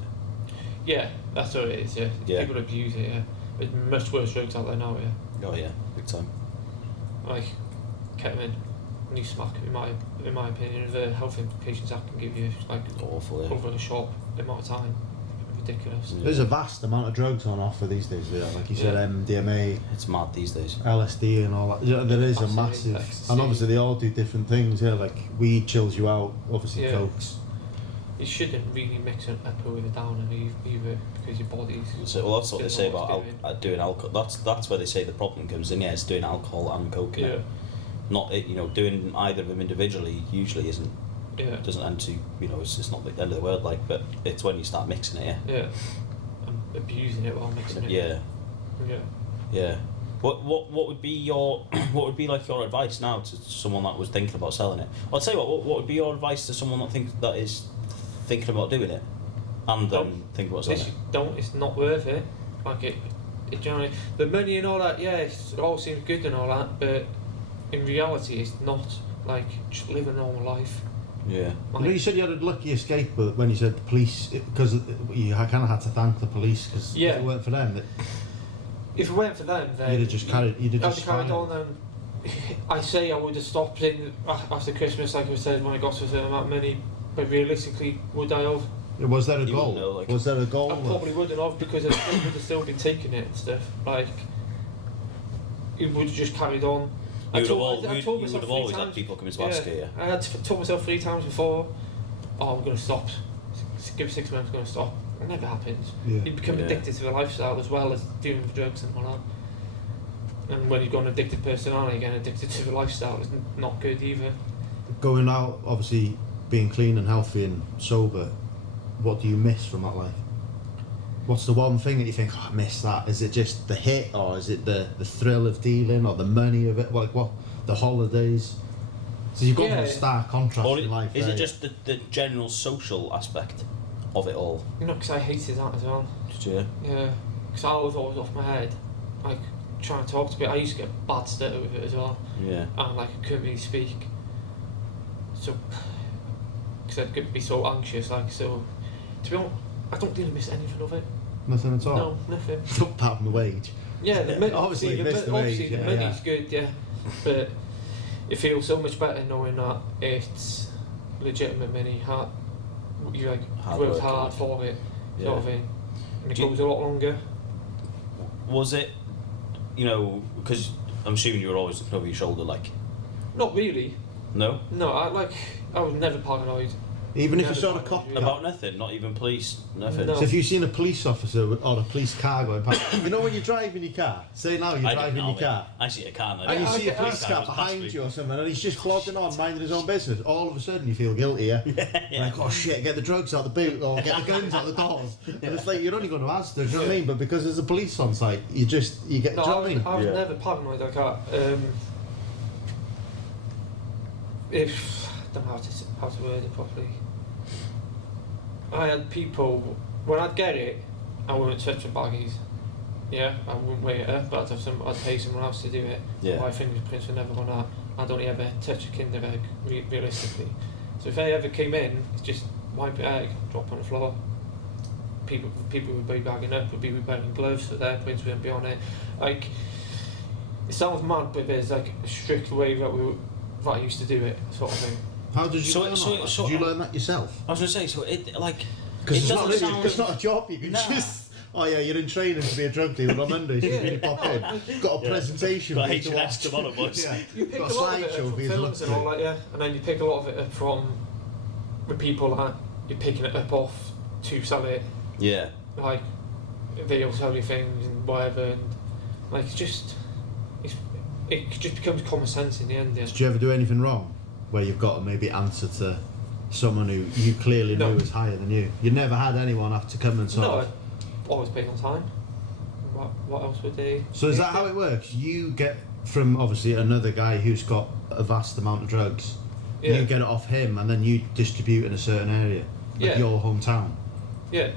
Yeah, that's what it is. Yeah. Yeah. People abuse it. Yeah. There's much worse drugs out there now. Yeah. Oh yeah, big time. Like ketamine, new smack. In my opinion, the health implications that can give you, like Awful, yeah. over a short amount of time, ridiculous. Yeah. There's a vast amount of drugs on offer these days. Yeah, like you said, Yeah. MDMA, It's mad these days. LSD, and all that. Yeah, there is a Massive, massive, ecstasy. and obviously they all do different things. Yeah, like weed chills you out. Obviously, Yeah. cokes. You shouldn't really mix it up with it down and either because your body's. So, well, that's what they say Doing what about it's doing alcohol. That's where they say the problem comes in. Yeah, it's doing alcohol and coke. Yeah. Not doing either of them individually usually Yeah. doesn't end to it's not the end of the world like, but it's when you start mixing it. Yeah. And abusing it while mixing it. Yeah. Yeah. Yeah. What would be your like your advice now to someone that was thinking about selling it? I'll tell you what would be your advice to someone that is thinking about doing it and then thinking about selling it? It's not worth it. Like it generally, the money and all that, yeah, it all seems good and all that, but in reality it's not. Like, just live a normal life. Yeah. Like, You said you had a lucky escape when you said the police, because you kind of had to thank the police because Yeah. if it weren't for them, if it weren't for them, then you'd have just carried. You'd have I'd just have carried spiraled. on, and I say I would have stopped in after Christmas, like I said, when I got to a certain amount of money, but realistically, would I have? Was there a You goal? wouldn't know, like- Was there a goal? I probably wouldn't have, because I would have still been taking it and stuff. Like, it would have just carried on. You would have myself have 3 always had times. people coming to ask you. I had told myself 3 times before, I'm going to stop. Give it 6 months, I'm going to stop. It never happens. Yeah. You become Yeah. addicted to the lifestyle as well as dealing with drugs and all that. And when you've got an addicted personality, again, addicted to the lifestyle is not good either. Going out, obviously being clean and healthy and sober. What do you miss from that life? What's the one thing that you think, I miss that? Is it just the hit, or is it the thrill of dealing, or the money of it? Like what? The holidays? So you've got Yeah. a stark contrast Or in life. is there, it just the general social aspect of it all? You know, because I hated that as well. Did you? Yeah, because I was always off my head, like trying to talk to people. I used to get bad stutter with it as well, Yeah. and like I couldn't really speak. So, because I'd be so anxious, like so. To be honest, I don't really miss anything of it. Nothing at all. No, nothing. Apart from the wage. Yeah, the money, Obviously, the, miss the obviously wage, the yeah, money's yeah. good, yeah, but it feels so much better knowing that it's legitimate money. You like Hard worked work, hard yeah. for it, Yeah. sort of thing, and it Do you- goes a lot longer. Was it, because I'm assuming you were always looking over your shoulder, like, Not really. no? No, I was never paranoid. Even if you Never saw a paranoid, cop. yeah. About nothing, not even police, nothing. No. So if you've seen a police officer or a police car going past, you know when you're driving your car. Say now you're I driving don't your know, car. I see a car And you I see a get- police car behind you or something, and he's just plodding on, minding his own business. All of a sudden, you feel guilty, yeah? Like, oh shit, get the drugs out the boot, or get the guns out the doors. And it's like, you're only going to answer, do you know what I mean? But because there's a police on site, you get, No, do you know what I mean? I was Yeah. never paranoid like that. if I don't know how to word it properly. I had people when I'd get it, I wouldn't touch the baggies. Yeah, I wouldn't weigh it up, but I'd pay someone else to do it. Yeah. My fingerprints were never on that. I'd only ever touch a Kinder egg, realistically. So if they ever came in, it's just wipe an egg, drop on the floor. People would be bagging up, would be wearing gloves, so their prints wouldn't be on it. Like, it sounds mad, but there's like a strict way that I used to do it, sort of thing. How did you learn that? Did you learn that yourself? I was going to say, so it like... Because it it's, sound... it's not a job, you can just... Oh yeah, you're in training to be a drug dealer on Monday, so you pop in. Got a presentation Got for you to H&S watch. tomorrow, boys. Yeah. You pick Got a lot of it up slideshow from for you to look films and all through. that, yeah, and then you pick a lot of it up from the people that you're picking it up off to sell it. Yeah. Like, they'll sell you things and whatever, and like it just becomes common sense in the end. Yeah. Did you ever do anything wrong where you've got to maybe answer to someone who you clearly No. knew was higher than you? You never had anyone have to come and sort No, of... I always paid on time. What else would they? So is that how it works? You get from obviously another guy who's got a vast amount of drugs. Yeah. You get it off him, and then you distribute in a certain area, like Yeah. your hometown, Yeah,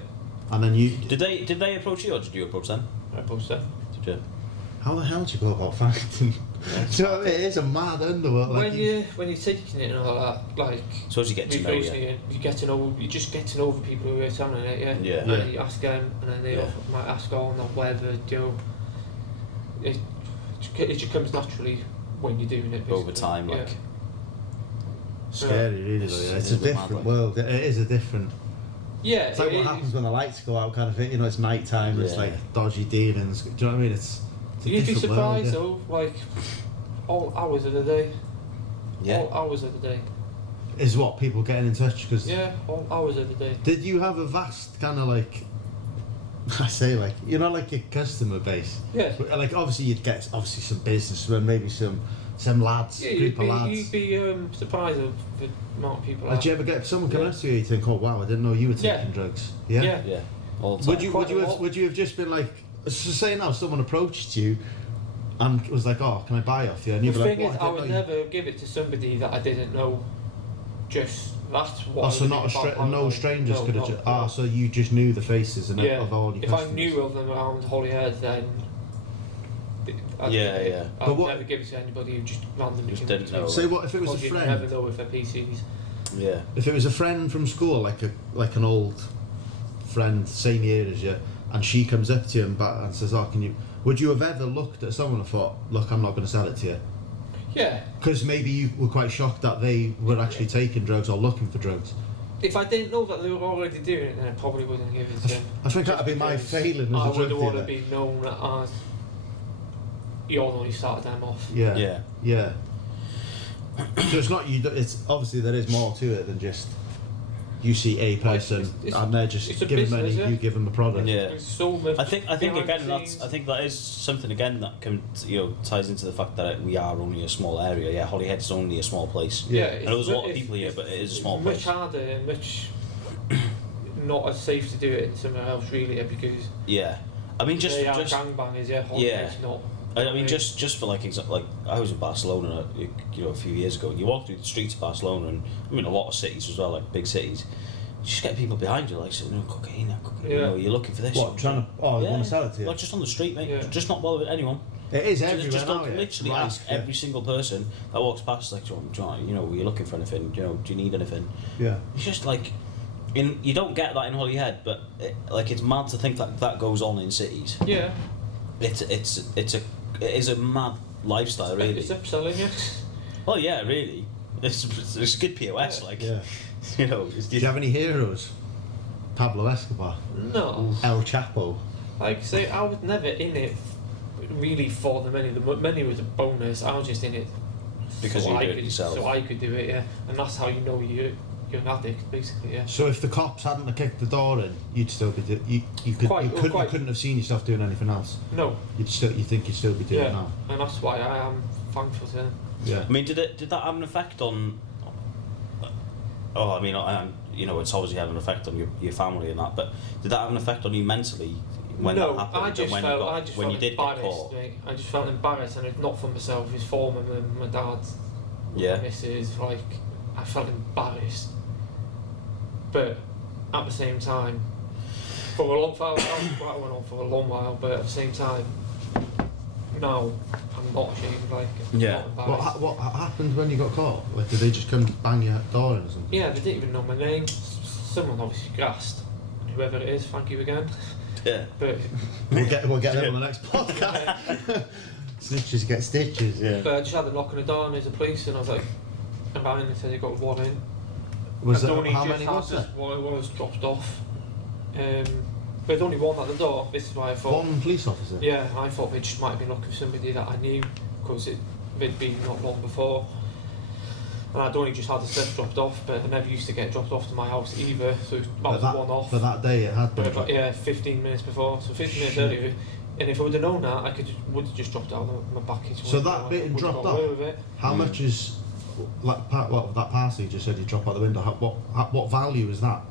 and then you. Did they approach you, or did you approach them? I post that. Did you? How the hell do you go about finding? Do you know what I mean? It is a mad underworld. Like When you're taking it and all that, like So as you get to know you. you just get to know the people who are selling it, yeah. Yeah. And then you ask them, and then they Yeah. might ask on or whatever. It just comes naturally when you're doing it. Over basically. time, Yeah. like... scary, really. Though, yeah. It's a a bit different mad, like. world. It is a different. Yeah, It's like what happens when the lights go out, kind of thing. You know, it's night time. It's Yeah. like dodgy demons. Do you know what I mean? It's a You'd be different world, surprised yeah. though, like all hours of the day. Yeah. All hours of the day. Is what people getting in touch because. Yeah, all hours of the day. Did you have a vast kind of like? I say like like your customer base. Yeah. Like obviously you'd get some businessmen, maybe some lads, Yeah, group of lads. you'd be surprised of the amount of people. Did you ever get someone coming up to you and think, "Oh wow, I didn't know you were taking Yeah. drugs"? Yeah. Yeah. Yeah. All the time. Would you have just been like, so say now someone approached you, and was like, "Oh, can I buy off you?" And The you'd be like, thing "What? is, I would never give it to somebody that I didn't know. Just that's what. Oh, I so would not think about no Hong Kong. strangers No, could have no, just. no. Ah, so you just knew the faces and Yeah. of all your If customers. I knew of them around Holyhead, then. Yeah. I But would what- never give it to anybody who just randomly. Just came didn't up to me. know. Say what if it was a Because you friend? never know if they're PCs. Yeah. If it was a friend from school, like an old friend, same year as you, and she comes up to you and says, "Oh, can you?" Would you have ever looked at someone and thought, "Look, I'm not going to sell it to you"? Yeah. Because maybe you were quite shocked that they were actually taking drugs or looking for drugs. If I didn't know that they were already doing it, then I probably wouldn't give it to them. I think that'd be Just my because failing as I a drug wouldn't want to dealer. be known as you're the one who started them off. Yeah. Yeah. Yeah. So it's not you. It's obviously there is more to it than just you see a person it's- and they're just it's a giving money, business, yeah. you give them a product. Yeah. There's so much I think behind again the scenes. I think that is something again that ties into the fact that we are only a small area. Yeah, Holyhead's only a small place. Yeah. I know there's a lot of people here, but it is a small it's place. much harder and much not as safe to do it in somewhere else really, because Yeah, I mean just they are gangbangers. Yeah, Holyhead's not. I mean just for like I was in Barcelona, a few years ago. You walk through the streets of Barcelona, and I mean a lot of cities as well, like big cities. You just get people behind you, like saying, cocaine. Yeah. You're looking for this. What, trying to want to sell it to you? Like just on the street, mate. Yeah. Just not bother with anyone. It is Just everywhere don't now, yeah. literally Right, ask yeah. every single person that walks past, like, are you looking for anything? Do you need anything? Yeah. It's just like, you don't get that in Holyhead, but it's mad to think that goes on in cities. Yeah, It is a mad lifestyle, really. it's upselling. Yeah. Well, yeah, really. It's good POS, Yeah. like. Yeah. It's Do you have any heroes? Pablo Escobar, No, El Chapo. like say I was never in it really for the money. The money was a bonus. I was just in it Because so you I do it could, yourself. So I could do it, yeah. And that's how you know you're an addict, basically, yeah. So if the cops hadn't have kicked the door in, you'd still be you couldn't have seen yourself doing anything else. No, You think you'd still be doing it yeah, now. and that's why I am thankful to them. Yeah. I mean, did that have an effect on? Oh, I mean, it's obviously had an effect on your family and that. But did that have an effect on you mentally when no, that happened? I just and felt when you did get embarrassed. caught? Mate. I just felt embarrassed, and it's not for myself. It's for my mum, my dad. Yeah. This is like, I felt embarrassed, but at the same time, for a long while, I went on for a long while, but at the same time, now I'm not ashamed. Like, Yeah. not embarrassed. What happened when you got caught? Like, did they just come bang your door in or something? Yeah, they didn't even know my name. Someone obviously gassed. Whoever it is, thank you again. Yeah. But We'll get them on the next podcast. Snitches get stitches, yeah. But I just had a knock on the door and there's a police, and I was like, and rang and said he got a warrant. Was I'd it, only how just many had was there? Well, it was dropped off. But there's only one at the door. This is why I thought. One police officer? Yeah, I thought they just might have been looking for somebody that I knew, because they'd been not long before. And I'd only just had the stuff dropped off, but I never used to get dropped off to my house either, so that was one off. But that day it had been. But yeah, 15 minutes before, so 15 minutes earlier. And if I would have known that, I would have just dropped it out of my back. So that bit and dropped off? How much is, like, that parcel you just said you drop out the window, what value is that?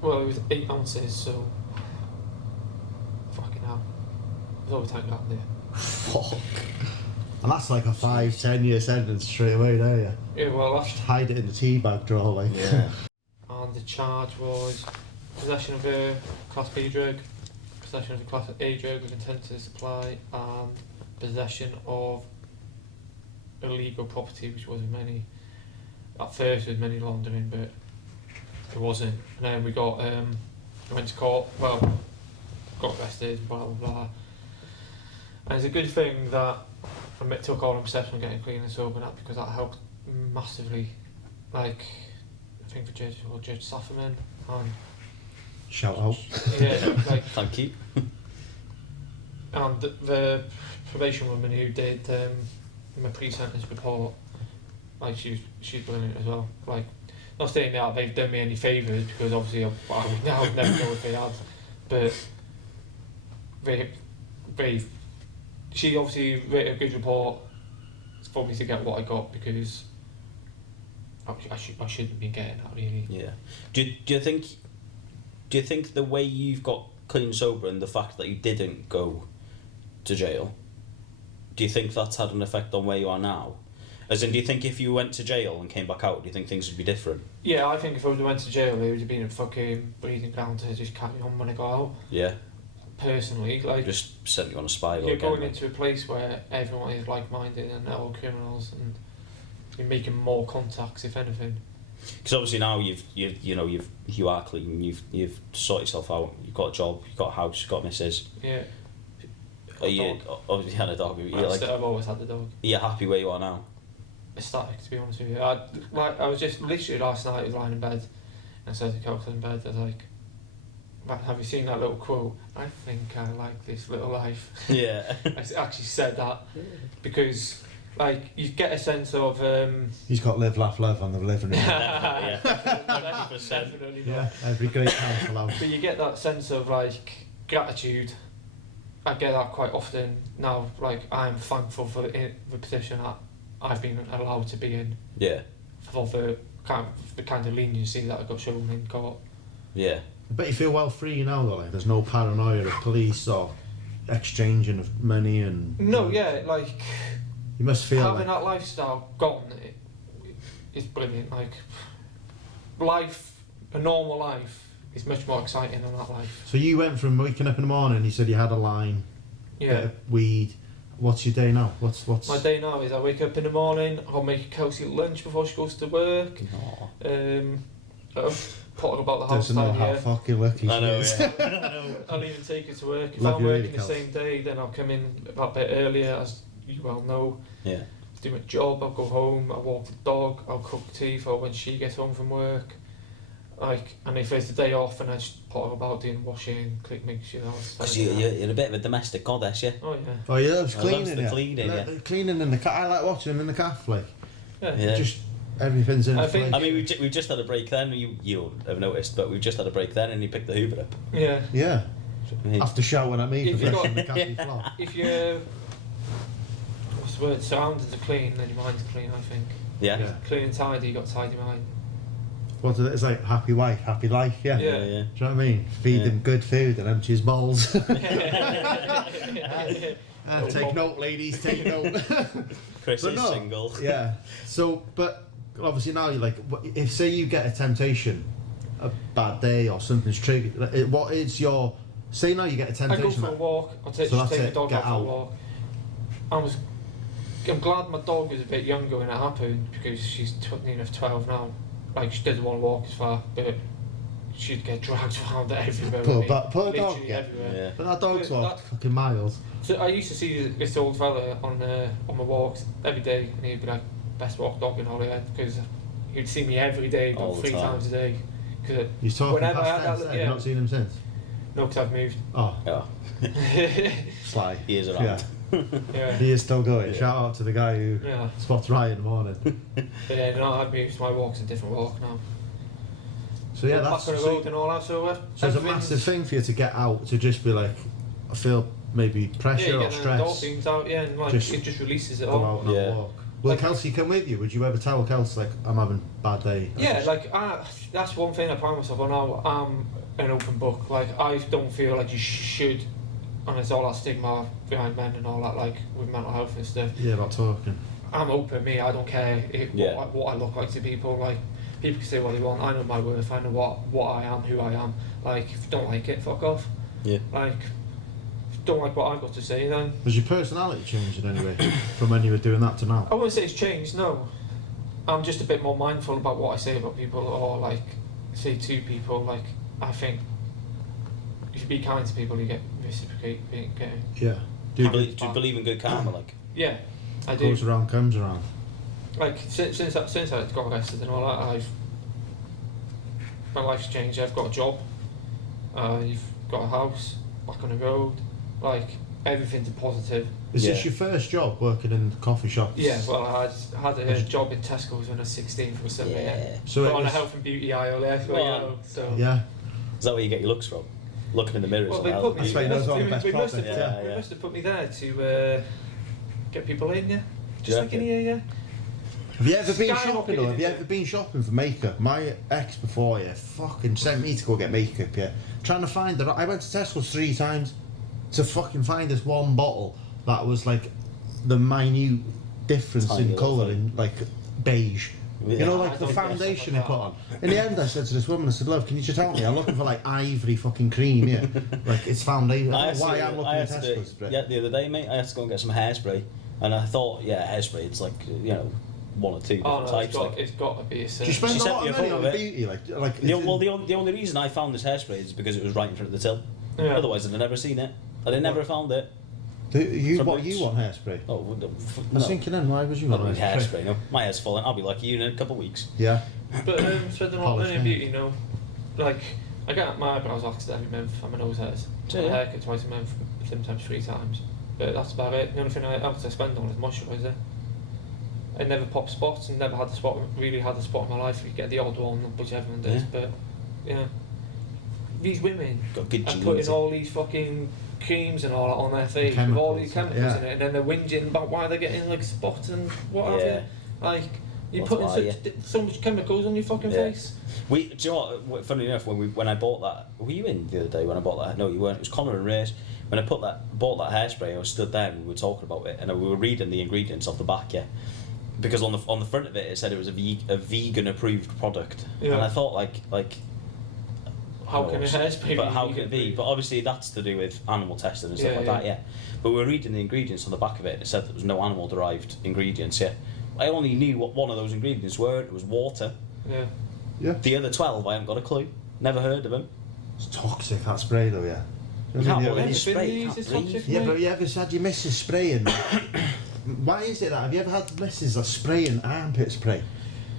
Well, it was 8 ounces, so fucking hell. It was over 10 grand there. Fuck. And that's like a 5-10 year sentence straight away there, yeah. Yeah, well, that's... Just hide it in the tea bag drawer, like. Yeah. And the charge was possession of a Class B drug, possession of a Class A drug with intent to supply, and possession of illegal property, which wasn't many. At first, it was money laundering, but it wasn't. And then we got, went to court, well, got arrested, blah blah blah. And it's a good thing that I took all the steps on getting clean and sober, that, because that helped massively. Like, I think for Judge Safferman, and Shout out. yeah, like, Thank you. and the probation woman who did my pre-sentence report, like, she's brilliant as well. Like, not saying that they've done me any favours, because obviously I would never know if they had, but she obviously wrote a good report for me to get what I got, because I shouldn't have been getting that, really. Yeah. Do you think the way you've got clean and sober and the fact that you didn't go to jail, do you think that's had an effect on where you are now? As in, do you think if you went to jail and came back out, do you think things would be different? Yeah, I think if I would have went to jail, it would have been a fucking breeding ground to just carry on when I got out. Yeah. Personally, like, Just sent you on a spiral you're again. going into a place where everyone is like-minded and they're all criminals, and you're making more contacts, if anything. Because obviously now you are clean. You've sorted yourself out. You've got a job. You've got a house. You've got missus. Yeah. Are you obviously had a dog? I've always had the dog. You're happy where you are now? Ecstatic, to be honest with you. I was just literally last night, I was lying in bed, and I said to Kelton in bed, I was like, "Right, have you seen that little quote? I think I like this little life." Yeah. I actually said that because, like, you get a sense of. He's got live, laugh, love on the living room. Yeah. 100%. Definitely not. Yeah, every great council house. But you get that sense of, like, gratitude. I get that quite often now. Like, I'm thankful for the position that I've been allowed to be in. Yeah. For the kind of leniency that I got shown in court. Yeah. I bet you feel well free now though, like there's no paranoia of police or exchanging of money and... No, yeah, like... You must feel having like... that lifestyle gone is brilliant. Like, a normal life is much more exciting than that life. So you went from waking up in the morning, you said you had a line, Yeah. bit of weed. What's your day now? What's... My day now is I wake up in the morning, I'll make Kelsey lunch before she goes to work. I'll put her about the house Doesn't know down how here. fucking lucky she I know, is. yeah. I know. I'll even take her to work. If Love I'm you working really, the Kels. same day, then I'll come in that bit earlier, as you well know. Yeah. Do my job, I'll go home, I'll walk the dog, I'll cook tea for when she gets home from work. Like, and if it's the day off, and I just put her about doing washing, make sure Because you're a bit of a domestic goddess, yeah? Oh yeah. Oh, he loves I loves cleaning, the yeah. cleaning, yeah. Cleaning in the car. I like watching him in the calf, like. Yeah. Yeah. Just everything's in I its think- place. I mean, we've just had a break then. You'll have noticed, but we've just had a break then, and he picked the Hoover up. Yeah. Yeah. I mean, After shouting at me If for you brushing got- the cafe floor. If you what's the word? Surroundings are clean, then your mind's clean. I think. yeah. Yeah. Clean and tidy, you got a tidy mind. What is it? It's like happy wife, happy life, yeah. Yeah. Yeah. Do you know what I mean? Feed Yeah. him good food and empty his bowls. Take note, ladies, take note. Chris But is no, single. Yeah. So, but obviously now you're like, if say you get a temptation, a bad day or something's triggered, what is your... Say now you get a I go temptation. for a walk. I'll take, So just that's take it, the dog get out for a out. walk. I'm glad my dog was a bit younger when it happened because she's 12 now. Like she doesn't want to walk as far, but she'd get dragged around everywhere. Poor with me, dog, literally yeah. everywhere. Yeah. But that dog's But walked fucking miles. So I used to see this old fella on my walks every day, and he'd be like, "Best walk dog in Holyhead," because he'd see me every day, All about the 3 time. times a day. Cause He's talking whenever I past had tense that, there, you've not seen him since? no, because I've moved. Oh, Yeah. sly. He is around. Yeah. Yeah. He is still going. Yeah. Shout out to the guy who Yeah. spots Ry in the morning. But yeah, no, I've moved. So my walk's a different walk now. So yeah, that's back on the road and all that. So it's a everything's- massive thing for you to get out, to just be like, I feel maybe Yeah, pressure you or get the stress. endorphins out, yeah, and like Just it just releases it Go all. out and have Yeah. a walk. Will Like- Kelsey come with you? Would you ever tell Kelsey like, I'm having a bad day? Yeah, like that's one thing I pride myself on. I'm an open book. Like I don't feel like you should, and it's all that stigma behind men and all that, like with mental health and stuff. Yeah, about talking. I'm open, me. I don't care Yeah. what I look like to people. Like people can say what they want. I know my worth. I know what I am, who I am. Like if you don't like it, fuck off. Yeah. Like if you don't like what I've got to say, then Was your personality changed in any way from when you were doing that to now? I wouldn't say it's changed. No, I'm just a bit more mindful about what I say about people, or like say to people. Like I think if you be kind to people, you get reciprocate. Yeah. Do you believe in good karma? Like, Yeah, I do. Goes around, comes around. Like since I got arrested and all that, my life's changed. I've got a job. You've got a house, back on the road. Like everything's a positive. Is Yeah. this your first job working in coffee shops? Yeah, well, I had a job in Tesco's when I was 16 from a survey. yeah. So But it on a was, health and beauty aisle there, so Well, you know. So. yeah. Is that where you get your looks from? Looking in the mirrors. Well, and they how- put me. That's why he knows all the best They must have products, yeah. they must have put me there to get people in, yeah. Just you like in reckon? here, yeah. Have you ever been Skyrocketed shopping though? Have you into ever it. been shopping for makeup? My ex before, yeah, fucking sent me to go get makeup, yeah. Trying to find the... I went to Tesco's 3 times to fucking find this one bottle that was like the minute difference Tiny in little colour thing. in like beige. Yeah. You know, I like the don't get foundation stuff they like put on. In the end, I said to this woman, I said, "Love, can you just help me? I'm looking for like ivory fucking cream, yeah. Like it's foundation. I don't know why I'm looking at Tesco's. But Yeah, the other day, mate, I had to go and get some hairspray, and I thought, yeah, hairspray. It's like, you know, 1 or 2 different Oh no, types. Like, it's got to be a do you certain. spend She a sent lot me of a money photo on of it. beauty? Like the only reason I found this hairspray is because it was right in front of the till. Yeah. Otherwise, I'd have never seen it. I'd have never found it. do you From what Roots. you want hairspray? Oh, I was no. thinking then, why was you Not want really hairspray? hairspray, no. My hair's falling. I'll be like you in a couple of weeks. Yeah. But spending a lot of Polish money on hair. beauty, you know. Like I get my eyebrows waxed every month and my nose hairs. Yeah. My haircut twice a month, sometimes 3 times. But that's about it. The only thing else I spend on is moisturiser. I never pop spots and never had a spot in my life. You get the odd one, which everyone does, Yeah. but yeah. These women Got good are putting genes. all these fucking creams and all that on their face with Chemicals, all these chemicals yeah. in it, and then they're whinging about why they're getting like spots and what have Yeah. you. Like you're That's putting why, so much chemicals on your fucking Yeah. face. Do you know what? Funny enough, when I bought that, were you in the other day when I bought that? No, you weren't. It was Connor and Race. When I bought that hairspray, I was stood there and we were talking about it, and we were reading the ingredients off the back, yeah. Because on the front of it said it was a vegan approved product, Yeah. and I thought like How can a hairspray But be how vegan can it be? approved? But obviously that's to do with animal testing and stuff Yeah, like yeah. that, yeah. But we were reading the ingredients on the back of it, and it said there was no animal derived ingredients, yeah. I only knew what one of those ingredients were. It was water. Yeah. Yeah. The other 12, I haven't got a clue. Never heard of them. It's toxic, that spray though, yeah. You can't Yeah, believe Everything spray, they you use can't is breathe. toxic, Yeah, mate. but you ever had your missus spraying? Why is it that? Have you ever had missus that spraying armpit spray?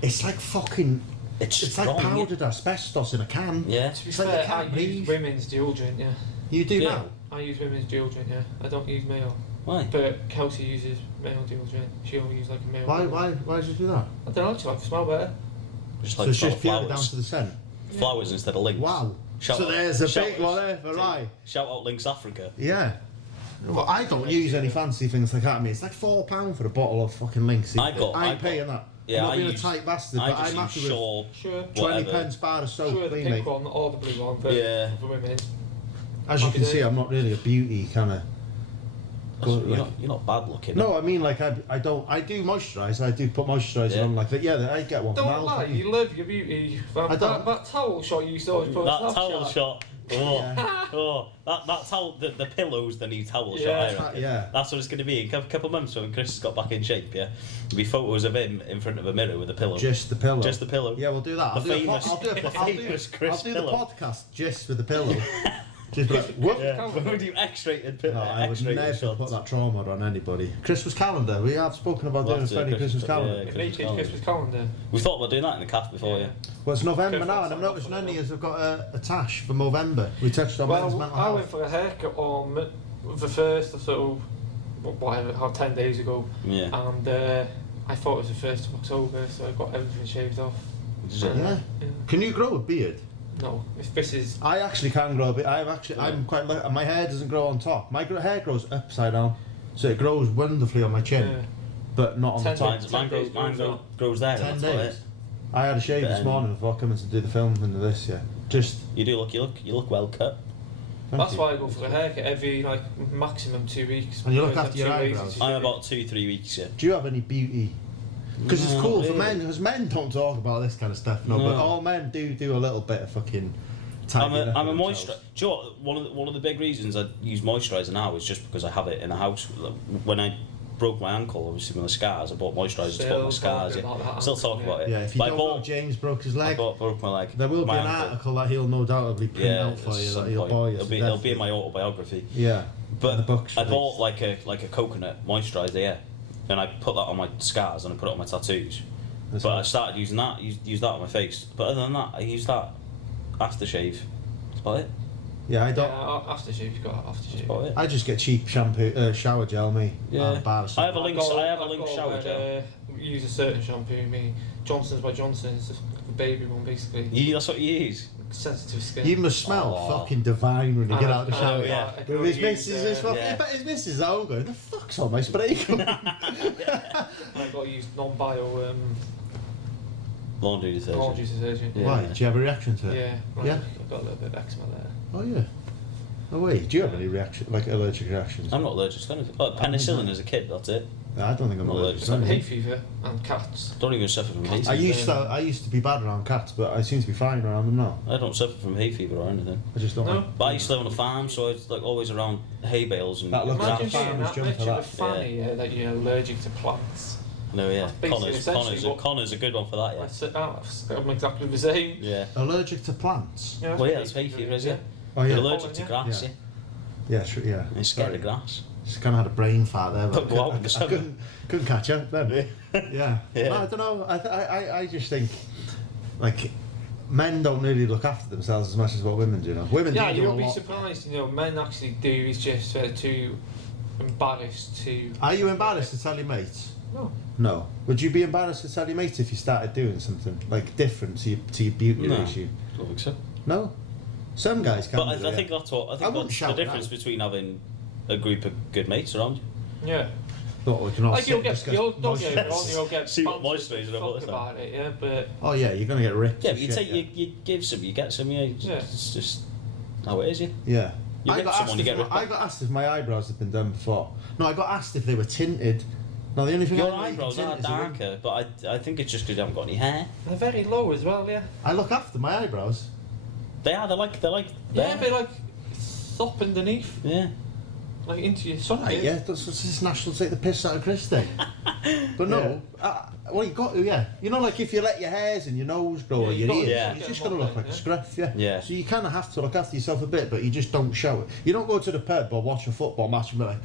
It's like fucking... It's It's strong, like yeah. powdered asbestos in a can. Yeah. To be It's like fair, you can't I use breathe. women's deodorant, yeah. You do Yeah. now? I use women's deodorant, yeah. I don't use male. Why? But Kelsey uses male deodorant. She'll use like a male. Why did you do that? I don't know, she likes to smell better. Just So like it's just flowers. purely down to the scent? Flowers instead of links. Wow. Shout So out- there's a shout big out- one there for Ry. Shout out Links Africa. Yeah. Well, I don't use any fancy things like that. I mean, it's like £4 for a bottle of fucking Lynx. I got- I I ain't paying got- that. Yeah, I'm not I being use- a tight bastard, I but just I'm happy use with Shaw. Sure. 20 whatever. pence bar of soap, Sure, the clean, pink mate. one or the blue one for, Yeah. for women. As you Happy can see, days. I'm not really a beauty kind of You're not bad looking. No, I mean like I do moisturise. I do put moisturiser on like that. Yeah, I get one. from Don't Al's, lie, you love your beauty. That towel shot you used to always put on That towel Snapchat. shot. That towel, the pillow's the new towel shot. I reckon. Yeah. That's what it's going to be. In a couple of months when Chris has got back in shape, there'll be photos of him in front of a mirror with a pillow. Just the pillow. Just the pillow. Yeah, we'll do that. The famous Chris I'll do the pillow. podcast just with the pillow. Just like, whoop. Yeah. Would you X-rated pillow? No, I would X-rated never shots. put that trauma on anybody. Christmas calendar. We have spoken about doing a Lots of Friday Christmas calendar. yeah. Christmas calendar. We thought about doing that in the calf before, yeah. Well, it's November Careful, now, and I'm noticing none of you have got a tash for November. We touched on men's Well, mental I health. went for a haircut on the first or so, whatever, 10 days ago, Yeah. and I thought it was the 1st of October, so I got everything shaved off. Yeah. Can you grow a beard? No, if this is... I actually can grow a beard. I'm quite lucky. My hair doesn't grow on top. My hair grows upside down, so it grows wonderfully on my chin, Yeah. but not on the 10 top. days. Mine grows there. 10 That's about days. it. I had a shave this morning before coming to do the film into this. Yeah, just. You look well cut. Thank That's you. why I go for a haircut every maximum 2 weeks. And you look because after your I'm too lazy eyebrows. to I'm shave. about 2-3 weeks, yeah. Do you have any beauty? Because it's No, cool not for really. men. Because men don't talk about this kind of stuff, no. But No. all men do a little bit of fucking. I'm tidying up a with moisturiser. themselves. Do you know what? One of the big reasons I use moisturiser now is just because I have it in the house. When I broke my ankle, obviously with the scars, I bought moisturiser to put my scars. talking about that, Still talk yeah. about it. Yeah, if you But I don't know, bought, James broke his I leg. broke my leg. There will be my an ankle. article that he'll no doubtably print Yeah, out for at you some that he'll point. bore you. It'll be in my autobiography. Yeah. But the book's I released. bought like a coconut moisturiser, yeah, and I put that on my scars and I put it on my tattoos. That's But I right. started using that, use that on my face. But other than that, I use that aftershave. That's about it. Yeah, I don't. Yeah, aftershave, you've got aftershave. That's about it. I just get cheap shampoo, shower gel, me. Yeah. Bar I have a Lynx I've shower got, gel. Use a certain shampoo, me. Johnson's by Johnson's, the baby one basically. That's what you use. Sensitive skin. You must smell Oh. fucking divine when you get out of the Oh, shower. yeah. With his missus, his fucking, yeah. I bet his missus at home going, the fuck's on my spray gun? And I've got to use non-bio Laundry detergent. laundry detergent. Yeah. Why? Do you have a reaction to it? Yeah, like, Yeah? I've got a little bit of eczema there. Oh yeah. Oh wait, do you have any reaction, like allergic reactions? I'm not allergic to anything. Oh, penicillin as a kid, that's it. No, I don't think I'm Not allergic It's to like hay anything. fever and cats. Don't even suffer from hay I fever. used to be bad around cats, but I seem to be fine around them now. I don't suffer from hay fever or anything. I just don't. No? Like, But I used to live on a farm, so I was like always around hay bales and That looks like Imagine a saying farmer's that jumper, much of a that. fanny that you're allergic to plants. No, yeah. Basically, essentially Connor's a good one for that, yeah. That's it, I'm exactly the same. Yeah. allergic to plants. Yeah, Well, yeah, that's hay fever, is it? Oh You're yeah. allergic to Pollen, grass, yeah. yeah. Yeah, sure, yeah. You're scared Sorry. of grass. Just kind of had a brain fart there, but But go out in the I summer. couldn't catch up then. Yeah. Yeah. No, I don't know. I just think, like, men don't really look after themselves as much as what women do now. Women Yeah, do a you'll be lot. surprised. Men actually do. It's just too embarrassed to. Are you embarrassed to tell your mates? No. No. Would you be embarrassed to tell your mates if you started doing something like different to your beauty No. issue? I don't think so. No. Some guys can. But do, I yeah. think that's what I I think wouldn't that's the shout difference that. between having a group of good mates around you. Yeah. Thought we can all Like sit you'll and get, discuss you'll don't get me moisturiser. wrong, you'll get See what banter moisturiser and I've got talk this about it, yeah, but Oh yeah, you're gonna get ripped. Yeah, to but you shit, take yeah. you give some, you get some, yeah. Yeah. It's just how it is, yeah. Yeah. You I rip got, someone, asked you if get my, ripped I back. got asked if my eyebrows had been done before. No, I got asked if they were tinted. Now the only thing Your I know you can eyebrows tint are is a ring. darker, but I think it's just because you haven't got any hair. they're very low as well, yeah. I look after my eyebrows. They are. They're like. Yeah, there. they like stop underneath, Yeah. like into your socket. Right, yeah, that's this national take the piss out of Christy. But no, well you got to, yeah. You know, like if you let your hairs and your nose grow or Yeah, you your got to ears, Yeah. you get just them got to up look like then, a scruff, yeah. Yeah. So you kind of have to look after yourself a bit, but you just don't show it. You don't go to the pub or watch a football match and be like,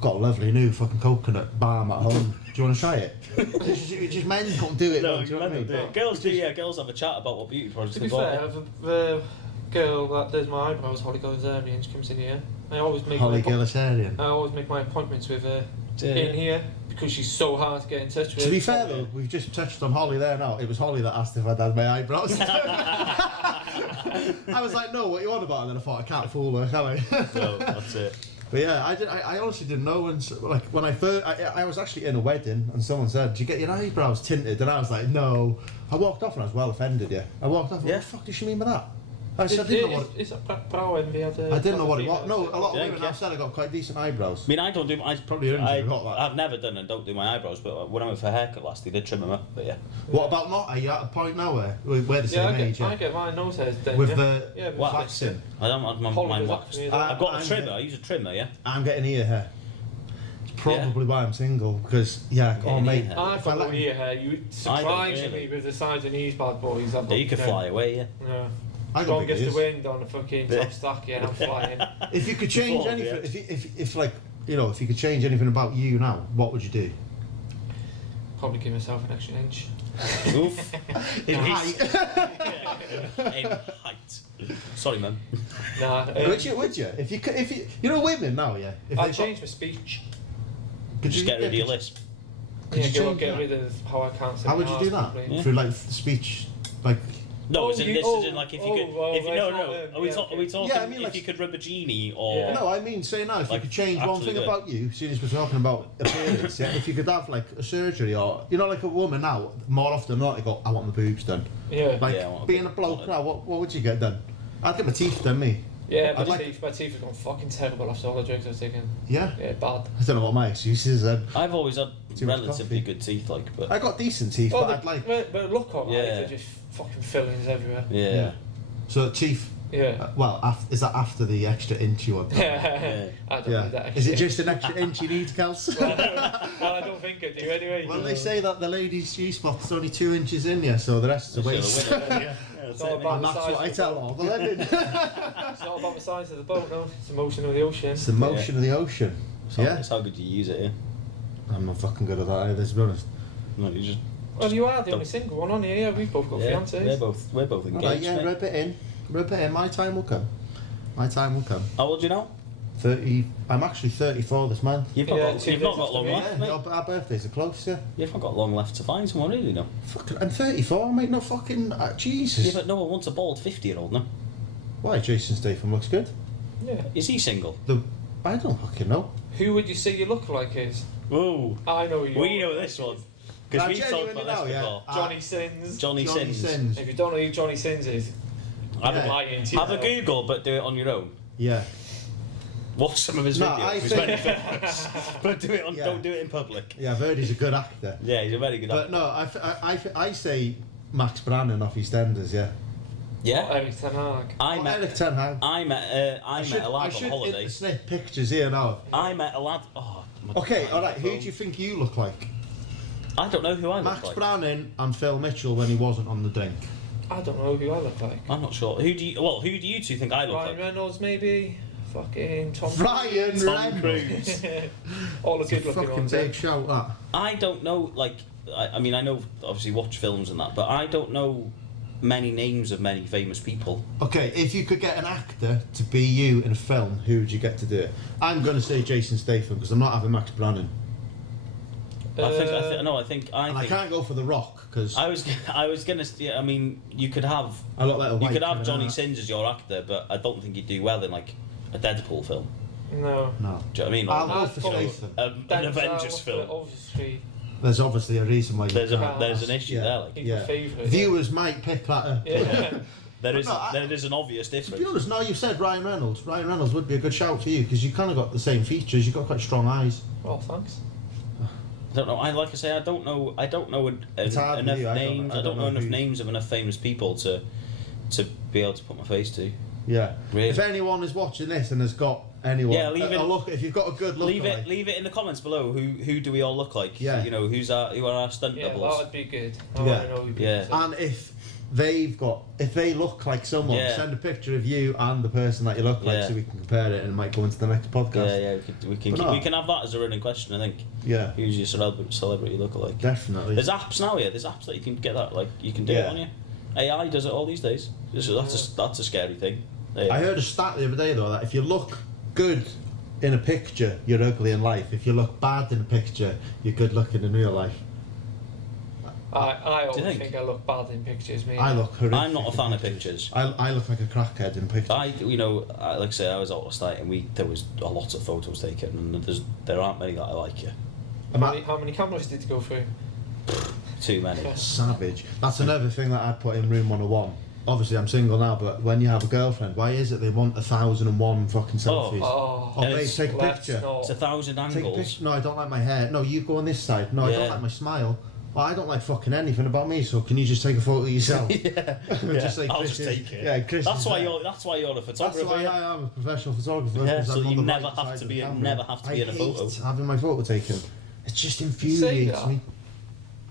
got a lovely new fucking coconut balm at home. Do you want to try it? it's just men can't do it. No, do you know what I mean? Girls do. Yeah, girls have a chat about what beauty products To they be buy. fair, the girl that does my eyebrows, Holly Gilazarian, she comes in here. I always make Holly my Gilazarian. I always make my appointments with her Yeah. in here because she's so hard to get in touch with. To be fair though, we've just touched on Holly there now. It was Holly that asked if I'd had my eyebrows. I was like, no, what you on about? And then I thought, I can't fool her, can I? No, that's it. But yeah, I honestly didn't know. And so, like when I first, I was actually in a wedding, and someone said, "Did you get your eyebrows tinted?" And I was like, "No." I walked off and I was well offended. Yeah, I walked off. And Yeah. What the fuck does she mean by that? I didn't know what. Is that brow envy? I didn't know what it was. No, a lot of women have said I got quite decent eyebrows. I mean, I don't do. I've never done and don't do my eyebrows, but when I went for a haircut last, they did trim them up. But yeah. What about not? Are you at a point now where we're the same age? I get my nose hairs done. With the waxing. I don't have mine waxed. I've got a trimmer. I use a trimmer. Yeah. I'm getting ear hair. It's probably why I'm single because mate. I've got ear hair. You surprisingly with the size of these bad boys. Yeah, you could fly away. Yeah. I got strongest the wind on the fucking top stack, and I'm flying. If you could change anything, if you could change anything about you now, what would you do? Probably give myself an extra inch. Oof. In height. In height. Sorry, man. Nah. Would you? If you women now, yeah. If I'd change my speech. Could just get rid of your lisp. Get rid of how I can't say. How would you do that? Through like speech, like. No, if you could, are we talking if you could rub a genie or? Yeah. No, I mean, say now, if you could change one thing about you, as soon as we're talking about appearance, if you could have like a surgery or, like a woman now, more often than not, they go, I want my boobs done. Yeah. Like, being a bloke now, what would you get done? I'd get my teeth done, me. Yeah, my teeth have gone fucking terrible after all the drugs I've taken. Yeah? Yeah, bad. I don't know what my excuse is then. I've always had relatively good teeth, but... I got decent teeth, but I'd like... But look alright, they're just fucking fillings everywhere. Yeah. So teeth... Yeah. Is that after the extra inch you want? Yeah. I don't need that extra Is it just an extra inch you need, Kels? Well, I don't think I do anyway. Well, they say that the ladies' G-spot's only 2 inches in you, so the rest is a waste. It's not about and the that's size what I tell all the women. It's not about the size of the boat, no. It's the motion of the ocean. It's the motion of the ocean. It's how good you use it, yeah. I'm not fucking good at that either, to be honest. No, you just... Well, you are the only single one on here. Yeah, we've both got fiancés. We're both engaged. Right, yeah, rub it in. My time will come. How old are you now? 30. I'm actually 34 this month. You've not got long left, mate. Our birthdays are close, yeah. You've not got long left to find someone, really, no? Fucking, I'm 34, mate. No fucking Jesus. Yeah, but no one wants a bald 50-year-old, no? Why? Jason Statham looks good. Yeah. Is he single? I don't fucking know. Who would you say your lookalike is? Ooh. I know you. We know this one. Because we've talked about this before. Johnny Sins. Johnny Sins. If you don't know who Johnny Sins is, I'm lying to you. Have a Google, but do it on your own. Yeah. Watch some of his videos. He's very famous. But don't do it in public. Yeah, I've heard he's a good actor. Yeah, he's a very good actor. But no, I say Max Brannan off EastEnders, yeah. Yeah. Eric Ten Hag. Eric Ten Hag. I met a lad on holiday. I should snip pictures here now. I met a lad... Oh, okay, alright, who do you think you look like? I don't know who I look like. Max Brannan and Phil Mitchell when he wasn't on the drink. I don't know who I look like. I'm not sure. Who do you two think I look like? Ryan Reynolds, maybe? Fucking Tom Cruise. All the good looking fucking ones. Big shout, that. I don't know, like... I mean, I know, obviously, watch films and that, but I don't know many names of many famous people. Okay, if you could get an actor to be you in a film, who would you get to do it? I'm going to say Jason Statham because I'm not having Max Brannan. I can't go for The Rock because I was gonna. Yeah, I mean, you could have. I look like a you could have Johnny Sins as your actor, but I don't think he'd do well in like a Deadpool film. No. No. Do you know what I mean? I'll go for Statham. An Avengers film. Obviously. There's obviously a reason why. There's an issue there. Like. Viewers might pick that up. Yeah. There is an obvious difference. To be honest, now you've said Ryan Reynolds. Ryan Reynolds would be a good shout for you because you kind of got the same features. You've got quite strong eyes. Well, thanks. I don't know. Like I say, I don't know enough names. I don't know enough names of enough famous people to be able to put my face to. Yeah. Really. If anyone is watching this and has got anyone, look. If you've got a good look, leave it in the comments below. Who do we all look like? Yeah. You know, who are our stunt doubles? Yeah, that would be good. And if they look like someone, send a picture of you and the person that you look like so we can compare it and it might go into the next podcast. Yeah, we can have that as a running question, I think. Yeah. Who's your celebrity lookalike? Definitely. There's apps now, There's apps that you can get that, like, you can do it on you. AI does it all these days. So that's a scary thing. I heard a stat the other day, though, that if you look good in a picture, you're ugly in life. If you look bad in a picture, you're good looking in real life. I always think I look bad in pictures, mate. I look horrific. I'm not a fan of pictures. I look like a crackhead in pictures. Like I say, I was out last night and there was a lot of photos taken and there aren't many that I like you. How many cameras did you go through? Too many. Savage. That's another thing that I'd put in room 101. obviously I'm single now, but when you have a girlfriend, why is it they want 1,001 fucking selfies? Oh, Oh, babe, it's- take a let's picture. not. It's 1,000 Take a angles. picture. No, I don't like my hair. No, you go on this side. No, I Yeah. don't like my smile. Oh, I don't like fucking anything about me, so can you just take a photo of yourself? Just say I'll Chris just is- take it. Yeah, Chris That's is why there. you're. That's why you're a That's photographer. why yeah. I am a professional photographer. Yeah, 'cause so I'm on you the never right have side to of be- the camera. never have to be in a photo. I hate having my photo taken. It just infuriates that? me.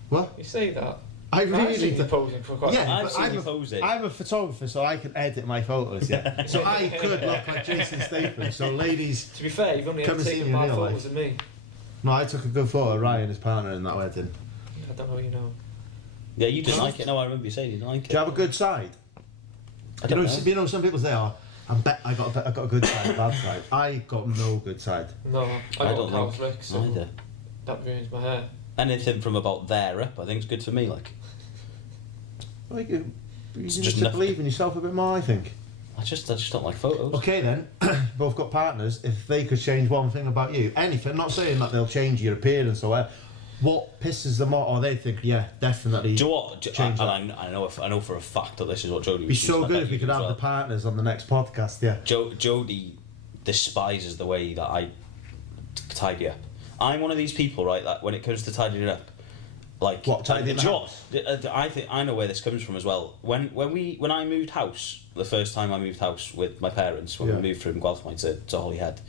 What? You say that? I I've really seen you do. posing for quite. Yeah, I've but seen you posing. I'm a photographer, so I can edit my photos. Yeah, so I could look like Jason Statham. So ladies, To be fair, you've only Come ever and see taken me in bad real photos life. of me. no, I took a good photo of Ryan and his partner in that wedding. I don't know, you know. Yeah, you didn't like it. No, I remember you saying you didn't like it. Do you have a good side? I don't know. You know, some people say, "Oh, I got a good side, a bad side." I got no good side. No, I I got don't cow's think lick, so either. that ruins my hair. Anything from about there up, I think is good for me. Like, Like, you It's need just to nothing. believe in yourself a bit more, I think. I just don't like photos. Okay then, both got partners. If they could change one thing about you, anything, not saying that they'll change your appearance or whatever, what pisses them off, or they think, yeah, definitely. Do you know what? Change that. I know for a fact that this is what Jodie. It'd be so good if we could have the partners on the next podcast. Yeah. Jodie despises the way that I tidy up. I'm one of these people, right, that when it comes to tidying up, like What, tidying the do you know house? what? I think I know where this comes from as well. When I moved house, the first time I moved house with my parents, when Yeah. we moved from Guelph to Holyhead,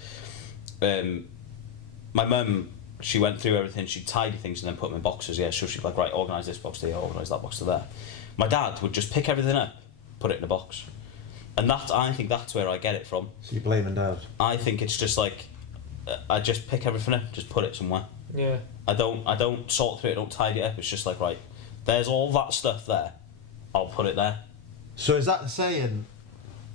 my mum, she went through everything, she'd tidy things and then put them in boxes, yeah, so she'd like, right, organise this box to here, organise that box to there. My dad would just pick everything up, put it in a box. And I think that's where I get it from. So you're blaming Dad. I think it's just like, I just pick everything up, just put it somewhere. Yeah. I don't sort through it, I don't tidy it up, it's just like, right, there's all that stuff there, I'll put it there. So is that saying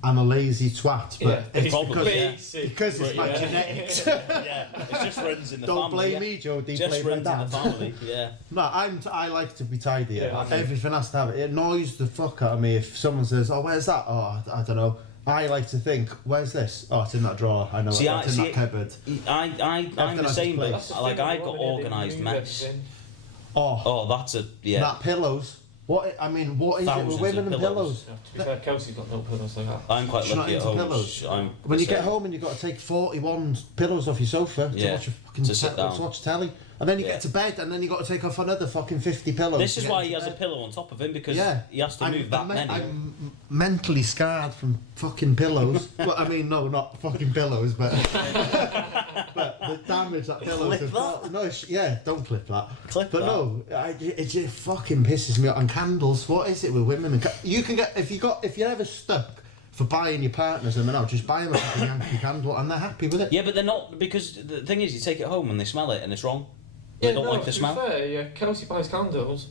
I'm a lazy twat? But Yeah. it's Probably, yeah. because it's my Yeah. genetics. Yeah, it just runs in the Don't family. blame me, Joe. Just Blame my runs in dad. the family, yeah. No, I like to be tidy. Yeah, Everything has to have it. It annoys the fuck out of me if someone says, "Oh, where's that?" Oh, I don't know. I like to think, "Where's this?" Oh, it's in that drawer. I know See, it's in that cupboard. I'm Everything the has same, its place. but That's the like thing, I've the got woman, yeah, they organised move mess. everything. Oh, Oh, that's a, yeah. that pillows. What I mean, what is Thousands it of with women and pillows. pillows? No, to be fair, Kelsey's got no pillows like that. I'm quite She's not lucky at into home. pillows. I'm When the you get same. home and you've got to take 41 pillows off your sofa to Yeah, watch a fucking to sit down. to watch telly, and then you Yeah. get to bed, and then you got to take off another fucking 50 pillows. This to is get why into he has a bed. pillow on top of him because Yeah. he has to move that many. I'm mentally scarred from fucking pillows. Well, I mean, no, not fucking pillows, but but the damage that pillows Clip have that. done. No, yeah, don't clip that. Clip But that. no, it just fucking pisses me off. And candles, what is it with women? And you can get if you're ever stuck for buying your partners them out, just buy them a fucking Yankee candle, and they're happy with it. Yeah, but they're not, because the thing is, you take it home and they smell it and it's wrong. They don't like the smell. To be fair, yeah, Kelsey buys candles.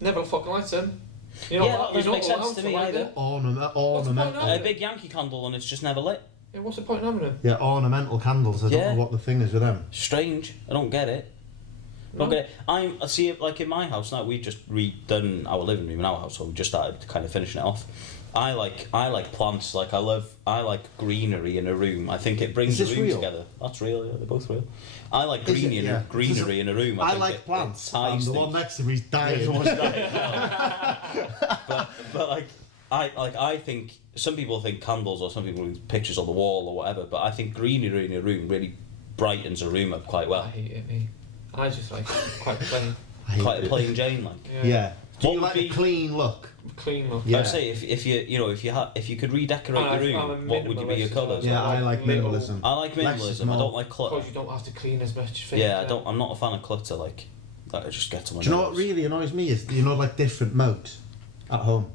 Never fucking lights them. You know, Yeah, that doesn't make sense to me either. Ornamental. A big Yankee candle and it's just never lit. Yeah, what's the point in having them? Yeah, ornamental candles. I don't Yeah. know what the thing is with them. Strange. I don't get it. I don't get it. I see it like in my house now. We've just redone our living room in our house, so we just started kind of finishing it off. I like plants. Like I like greenery in a room. I think it brings Is the this room real? together. That's real. Yeah, they're both real. I like Is it? greenery, Yeah. greenery in a room. I think like it plants. ties And the things. one next to me's dying. but like I think some people think candles or some people think pictures on the wall or whatever. But I think greenery in a room really brightens a room up quite I well. hate it, me. I just like quite plain, I hate Quite a it. plain Jane like. Yeah. Do What you would like be- a clean look? clean look. Yeah. I'd say if you could redecorate I'm your a room, what would you be your minimalist as well, colours? so Yeah, I like little- minimalism. I like Less is minimalism. I more. don't like clutter. Because you don't have to clean as much. Things, Yeah, I don't. I'm not a fan of clutter. Like that, just gets on my Do you know what nerves. really annoys me is like different mugs at home.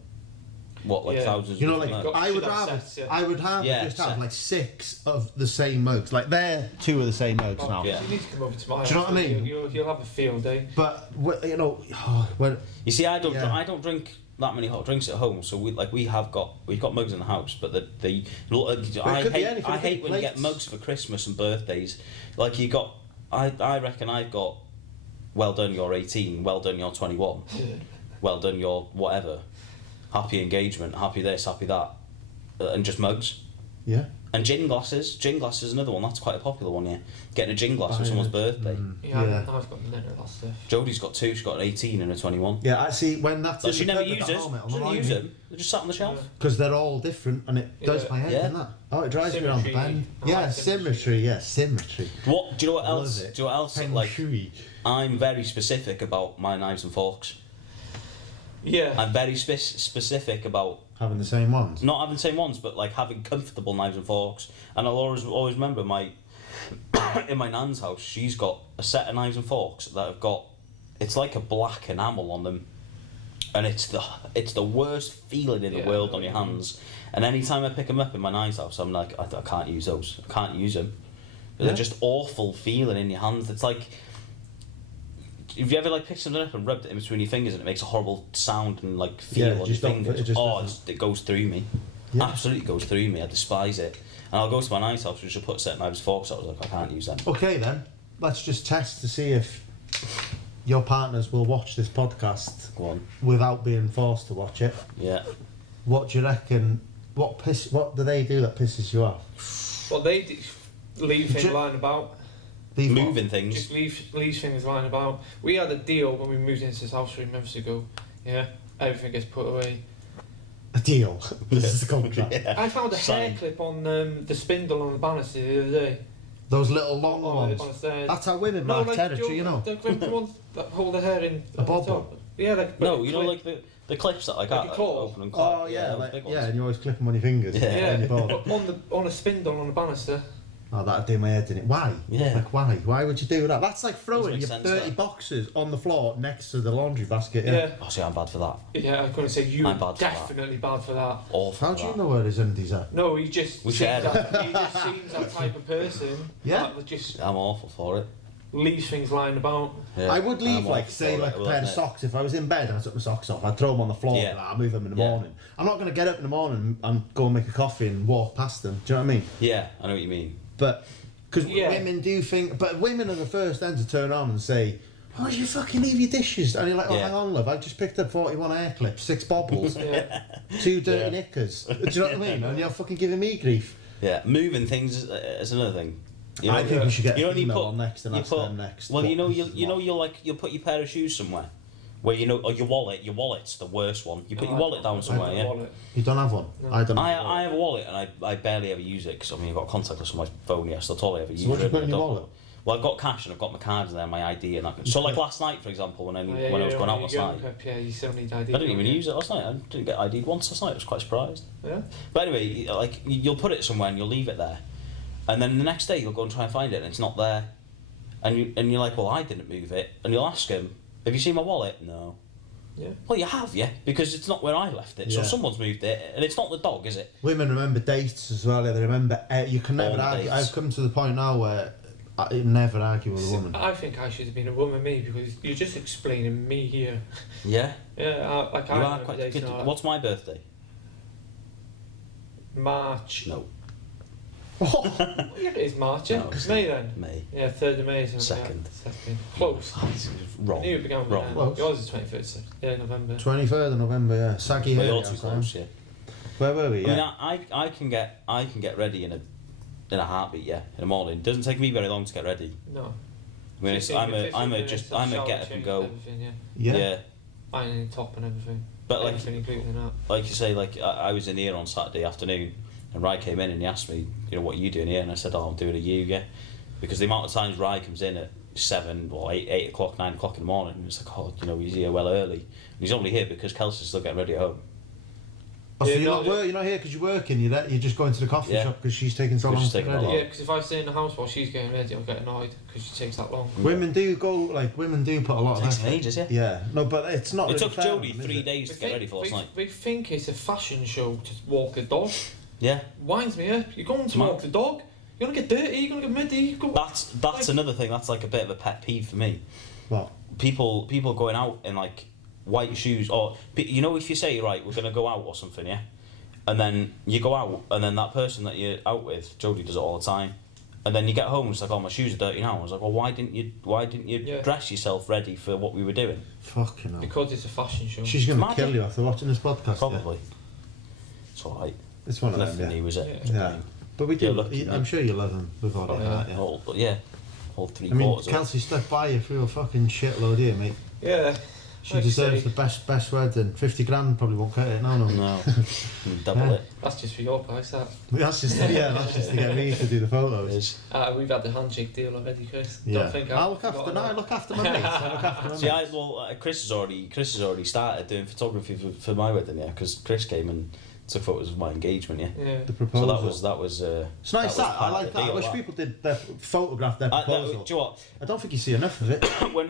What, like Yeah. thousands? You know, of like different mugs? I would Should have rather sets, yeah. I would rather Yeah, just have set. like 6 of the same mugs. Like they're 2 of the same mugs Oh, now. Yeah. You need to come over to my house. Do you know what I mean? You'll have a field day. But when You see, I don't. Yeah. I don't drink that many hot drinks at home. So we've got mugs in the house, but I could be hate anything, I it could hate be when you get plates. mugs for Christmas and birthdays. Like you got, I reckon I've got. Well done, you're 18. Well done, you're 21. Well done, you're whatever. Happy engagement. Happy this. Happy that. And just mugs. yeah. And gin glasses. Gin glasses is another one. That's quite a popular one, yeah. Getting a gin glass for someone's birthday. Yeah, I've got the last stuff. Jodie's got 2. She's got an 18 and a 21. Yeah, I see. When that's But she never uses. She doesn't use them. They're just sat on the shelf. because they're all different, and it does my head. Yeah. Doesn't that? Oh, it drives me around the bend. Yeah, symmetry. Yeah, symmetry. What? Do you know what Love else? it. Do you know what else? Feng Like, shui. I'm very specific about my knives and forks. Yeah. I'm very specific about Having the same ones. not having the same ones, but like having comfortable knives and forks. And I'll always remember my in my nan's house. She's got a set of knives and forks that have got. It's like a black enamel on them, and it's the worst feeling in the world on your hands. And anytime I pick them up in my nan's house, I'm like, I can't use those. I can't use them. They're just awful feeling in your hands. It's like. Have you ever like picked something up and rubbed it in between your fingers and it makes a horrible sound and like feel on your fingers? It goes through me. Yeah. Absolutely goes through me. I despise it. And I'll go to my nice house and she'll put a set of knives and forks out. I was like, I can't use them. Okay then, let's just test to see if your partners will watch this podcast Go on. without being forced to watch it. Yeah. What do you reckon? What do they do that pisses you off? Well, they leave things lying about. Moving things. Just leave things lying about. We had a deal when we moved into this house 3 months ago. Yeah, everything gets put away. A deal. This is the contract. Yeah. I found a hair clip on the spindle on the banister the other day. Those little long ones. On the stairs. That's how women mark territory, you know. The ones that hold the hair in. A bob. Yeah, like. No, you know, like the clips that I got. Open and close. Oh yeah, the big ones. and you always clip them on your fingers. Yeah. On your ball. But on a spindle on the banister. Oh, that'd do my head in it. Why? Yeah. Like, why? Why would you do that? That's like throwing make your sense, 30 that. boxes on the floor next to the laundry basket. Yeah. Oh, see, I'm bad for that. Yeah, I was going to say you I'm were bad for that. definitely bad for that. Awful. How do you know where his undies are? No, he just We seems shared it. he just seems that type of person. Yeah. That just I'm awful for it. leaves things lying about. Yeah. I would leave, I'm like, awful say, for like it, a I will pair of admit. socks. If I was in bed and I took my socks off, I'd throw them on the floor. Yeah. Like, I'll move them in the Yeah. morning. I'm not going to get up in the morning and go and make a coffee and walk past them. Do you know what I mean? Yeah, I know what you mean. But, because Yeah. women do think, but women are the first then to turn on and say, oh, you fucking leave your dishes. And you're like, oh, Yeah. hang on, love, I just picked up 41 hair clips, 6 bobbles, Yeah. 2 dirty Yeah. knickers. Do you know what I mean? And you're fucking giving me grief. Yeah, moving things is another thing. You I think we should get you a know when you female put- on next and you ask put- them next. Well, what you know, pisses them off. you'll put your pair of shoes somewhere, where you know, or your wallet's the worst one. You put your wallet down somewhere, yeah. Wallet. You don't have one? No. I don't have one. I have a wallet and I barely ever use it because I mean I've got contactless on my phone. Yes, that's all I ever use. So what do you put in I your don't- wallet? Well, I've got cash and I've got my cards and then my ID and that. So like last night, for example, when I was going out last night, Yeah, you still need ID. I didn't even use it last night. I didn't get ID'd once last night. I was quite surprised. Yeah. But anyway, like you'll put it somewhere and you'll leave it there, and then the next day you'll go and try and find it and it's not there, and you're like, well, I didn't move it, and you'll ask him, have you seen my wallet? No. Yeah. Well, you have, yeah, because it's not where I left it, so Yeah. someone's moved it, and it's not the dog, is it? Women remember dates as well. They remember. You can never All argue. dates. I've come to the point now where I never argue with a woman. I think I should have been a woman, me, because you're just explaining me here. Yeah. Yeah, I You can't are remember quite. dates now. What's my birthday? March. No. Yeah, it is March, yeah. No, It's May then. May. Yeah, 3rd of May. Something Second. Like that. Second. Close. Wrong. I knew it began with Wrong. N. Close. Yours is 23rd. Yeah, November. 23rd of November, yeah. Saggy Well, hair. you're too close, yeah. Where were we? I mean, Yeah. I can get ready in a heartbeat, yeah, in the morning. It doesn't take me very long to get ready. No. I mean, it's, 15 I'm a minutes, shower, get up and change, go. Everything, yeah. Yeah. Ironing the top and everything. But like Everything including that. like you say, like I was in here on Saturday afternoon, and Ry came in and he asked me, you know, what are you doing here? And I said, oh, I'm doing a U, yeah, because the amount of times Ry comes in at 7 or 8 o'clock, 9 o'clock in the morning, and it's like, oh, you know, he's here well early. And he's only here because Kelsey's still getting ready at home. Oh, so Yeah, you're, no, not yeah. you're not here because you're working. You're just going to the coffee Yeah. shop because she's taking so We're long just to get taking a ready. lot. Yeah, because if I stay in the house while she's getting ready, I'll get annoyed because she takes that long. Women do women do put a lot It of takes effort. ages, yeah. Yeah, no, but it's not. It really took fair on Jodie them, is 3 it? days to get ready for last night. They think it's a fashion show to walk a dog. Yeah. Winds me up. You're going to Mad. walk the dog. You're gonna get dirty. You're gonna get muddy. You go. That's Like- another thing. That's like a bit of a pet peeve for me. What? People going out in like white shoes, or you know, if you say right, we're gonna go out or something, yeah, and then you go out, and then that person that you're out with, Jodie does it all the time, and then you get home, it's like, oh, my shoes are dirty now. I was like, well, why didn't you Yeah. dress yourself ready for what we were doing? Fucking hell. Because it's a fashion show. She's going to Mad, kill yeah. you after watching this podcast. Probably. It's all right. Yeah. It's one of Nothing them. new, is it? Yeah. Yeah. But we do. You're lucky, I'm sure you love them with all that. Yeah. All three I mean, quarters. Kelsey stuck by you through a fucking shitload here, mate. Yeah. She like deserves say, the best wedding. 50 grand probably won't cut it. No. No, double it. That's just for your price, that. That's just to get me to do the It photos. is. We've had the handshake deal already, Chris. Yeah. Don't think I look after my mates. I look after my See, mates. Chris has already started doing photography for my wedding, yeah, because Chris came and took photos of my engagement, yeah. Yeah. The proposal. So that was. It's nice that. I like that. I wish people did photograph their proposal. Do you know what? I don't think you see enough of it.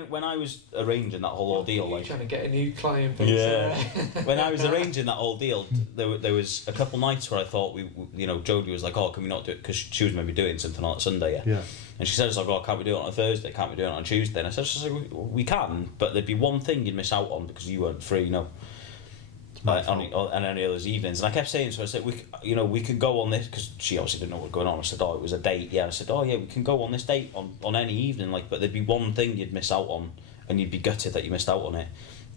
when I was arranging that whole ordeal, You're like trying to get a new client. yeah, when I was arranging that whole deal, there was a couple nights where I thought Jodie was like, oh, can we not do it, because she was maybe doing something on a Sunday, yeah. Yeah. And she said, like, oh, can't we do it on a Thursday? Can't we do it on a Tuesday? And I said, we can, but there'd be one thing you'd miss out on because you weren't free, on any other evenings. And I kept saying, so I said, we could go on this, because she obviously didn't know what was going on. I said, oh, it was a date, yeah. I said, oh, yeah, we can go on this date on any evening, like, but there'd be one thing you'd miss out on, and you'd be gutted that you missed out on it.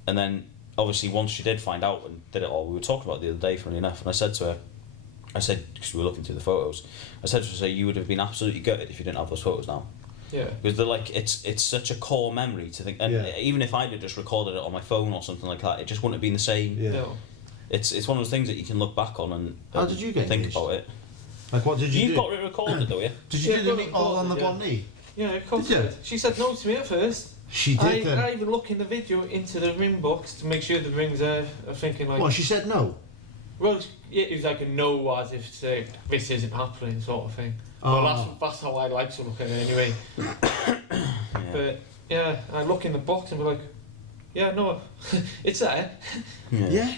And then, obviously, once she did find out and did it all, we were talking about it the other day, funnily enough, and I said to her, because we were looking through the photos, I said to her, you would have been absolutely gutted if you didn't have those photos now. Yeah. Because they're like, it's such a core memory to think, and even if I'd have just recorded it on my phone or something like that, it just wouldn't have been the same. Yeah. No. It's one of those things that you can look back on and How did you get think engaged? about it. Like, what did you do? You've got it recorded though, yeah? Did you Yeah, do the got meet it all on the recorded, one knee? Yeah, of course. Did you? She said no to me at first. She did. I even look in the video into the ring box to make sure the ring's there. I'm thinking like. Well, she said no. Well, yeah, it was like a no, as if to say this isn't happening, sort of thing. Oh. Well, that's how I like to look at it anyway. But yeah, I look in the box and be like, yeah, no, it's there. Yeah.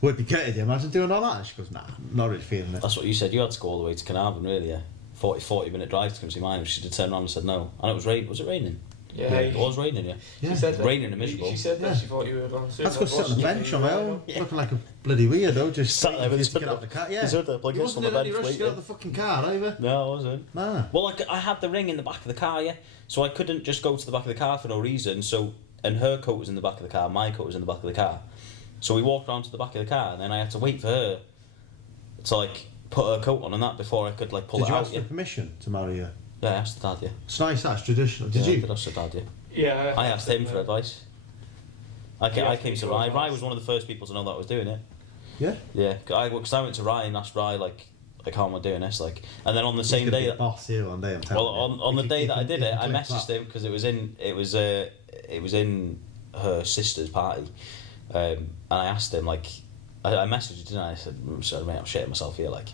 Would be gutted, you imagine doing all that? And she goes, nah, not really feeling it. That's what you said. You had to go all the way to Carnarvon, really, yeah. 40-minute drive to come see mine. She did turn around and said no. And it was rain. Was it raining? Yeah, It was raining, yeah. Yeah. She said that. Raining and miserable. She said that. Yeah. She thought you were going to. That's go sit on the bench on my own, looking like a bloody weirdo, just Sat there with waiting his to get hood out of the car. Yeah. his hood up like You this wasn't on the in any bench rush to get out waiting. of the fucking car, either. No, I wasn't. Nah. Well, I had the ring in the back of the car, yeah. So I couldn't just go to the back of the car for no reason. So, and her coat was in the back of the car, my coat was in the back of the car. So we walked around to the back of the car, and then I had to wait for her to like put her coat on and that before I could like pull Did it you out. ask for permission to marry her? Yeah, I asked the dad, yeah. It's nice, that's traditional. Did Yeah, you? I did ask the dad, yeah. Yeah. I asked him for advice. I Yeah, came to for Ry. advice. Ry was one of the first people to know that I was doing it. Yeah. Yeah, because I went to Ry and asked Ry like how am I doing this, like, and then on the He's same gonna day be a that, boss here one day, I'm telling well, you. on the He day can- that I he did can it, I click messaged that. him because it was in her sister's party, and I asked him like, I messaged him, didn't I? I said, sorry mate, I'm shitting myself here, like,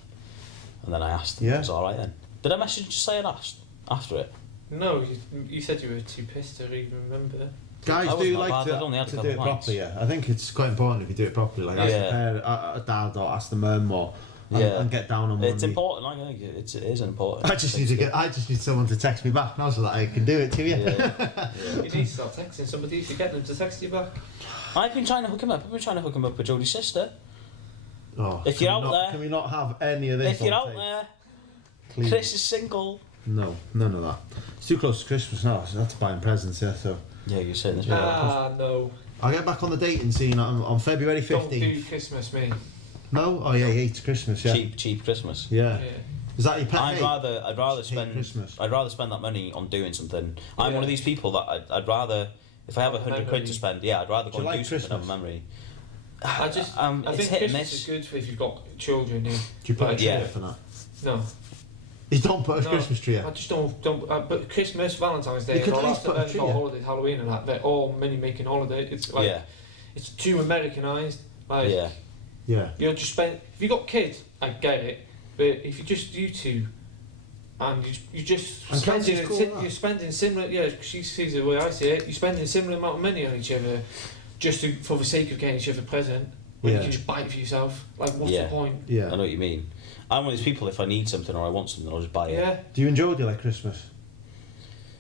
and then I asked him, Yeah. it was all right then. Did I message just say I asked after it? No, you said you were too pissed to even remember. Guys I do wasn't that like bad, I'd only had a to couple do it of pints. properly, yeah. I think it's quite important if you do it properly, like ask the Yeah. parent, a dad or ask the mum or and get down on one It's knee. important. Like, I think it is important. I just need someone to text me back now so that I can do it to you. Yeah. You need to start texting somebody to get them to text you back. I've been trying to hook him up. I've been trying to hook him up with Jodie's sister. Oh, If can you're we out not, there- can we not have any of this? If you're on out tape? there, Please. Chris is single. No, none of that. It's too close to Christmas now, so I have to buy him presents, yeah. So Yeah, you're saying this. No. I'll get back on the dating scene on February Don't 15th. do Christmas, mate. No? Oh yeah, he hates Christmas, yeah. Cheap Christmas. Yeah. Yeah. Is that your pet I'd hate? rather Just hate Christmas. I'd rather spend that money on doing something. I'm Yeah. one of these people that I'd rather, if I have Have a 100 quid memory. to spend, yeah, I'd rather Do go you and like do something and have a Christmas? memory. I It's think hit and Christmas miss. is good for if you've got children. Yeah. Do you put Like, a tree yeah. up for that? No. You don't put a No. Christmas tree I up? just don't. But Christmas, Valentine's Day, You could all at least that put a stuff, tree got up. holidays, Halloween, and that. They're all money-making holiday. It's like Yeah, it's too Americanized. Like yeah. Yeah. you'll just spend. If you got kids, I get it. But if you just you two, and you just And spending Kelsey's cool with that. you're spending similar. Yeah, she sees it the way I see it. You're spending similar amount of money on each other, just for the sake of getting each other a present. When Yeah. you can just buy it for yourself. Like what's Yeah. the point? I Yeah. know what you mean. I'm one of these people. If I need something or I want something, I'll just buy it. Yeah. Do you enjoy like Christmas?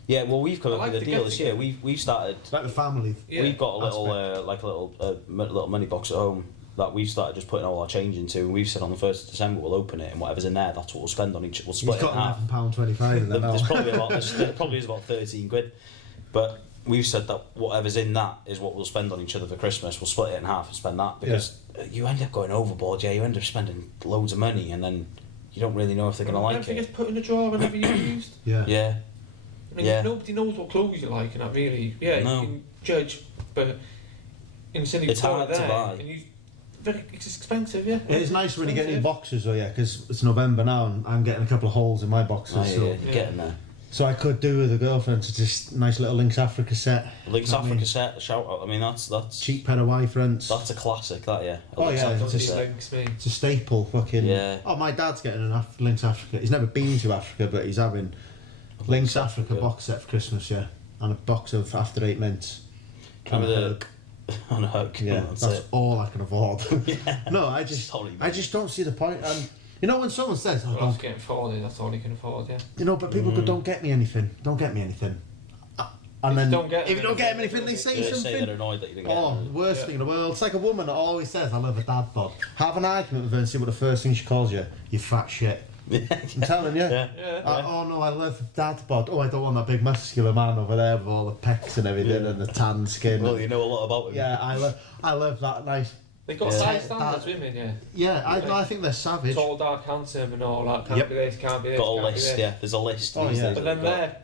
Yeah. Well, we've come I up like with a the deal this year. get-together. We've started. It's like the family. Yeah. We've got a little aspect. little money box at home that we've started just putting all our change into, and we've said on the 1st of December we'll open it, and whatever's in there, that's what we'll spend on each. We'll You've split it in got half. £11.25 in there now. There's there probably is about 13 quid, but we've said that whatever's in that is what we'll spend on each other for Christmas. We'll split it in half and spend that, because you end up going overboard. Yeah, you end up spending loads of money, and then you don't really know if they're going to like Everything it. gets put in a drawer whenever you're used. Yeah. Yeah. I mean, Yeah. nobody knows what clothes you like, and that really, yeah, No. you can judge, but instantly It's hard to there, buy. and it's expensive, yeah. It is nice when you get new Expensive. boxers, though, yeah, because it's November now and I'm getting a couple of holes in my boxers. Oh, yeah, so, you're getting there. so I could do with a girlfriend to just nice little Lynx Africa set. Lynx Know what I Africa mean? set, shout out. I mean, that's Cheap pair of Y fronts. that's a classic, that, yeah. A Oh, Lynx yeah, Africa Don't need set. links, me. It's a staple, fucking. Yeah. Oh, my dad's getting an Lynx Africa. He's never been to Africa, but he's having Lynx Africa box set for Christmas, yeah, and a box of After Eight mints. Remember And a the- hook. On a hook. Yeah, that's that's it. all I can afford. Yeah. No, I just don't see the point. And you know when someone says, "Oh, Well, don't," that's getting afforded, that's all you can afford, yeah. you know, but people go, "Don't get me anything. Don't get me anything." And then if you don't get them anything, they say They say something. they're annoyed that you didn't get Oh, it. worst Yeah. thing in the world. It's like a woman that always says, "I love a dad bod." Have an argument with her and see what the first thing she calls you. You fat shit. I'm telling you. Yeah. Yeah. Oh no, I love dad bod. Oh, I don't want that big muscular man over there with all the pecs and everything Yeah. and the tan skin. Well, you know a lot about him. Yeah, I love that nice. They've got Yeah. size standards, women, yeah. Yeah, I think they're savage. Tall, dark, handsome and all that. Can't Yep. be this, can't be this, Got a can't be list, this. yeah. There's a list. Oh, these yeah. days But that then we've got they're not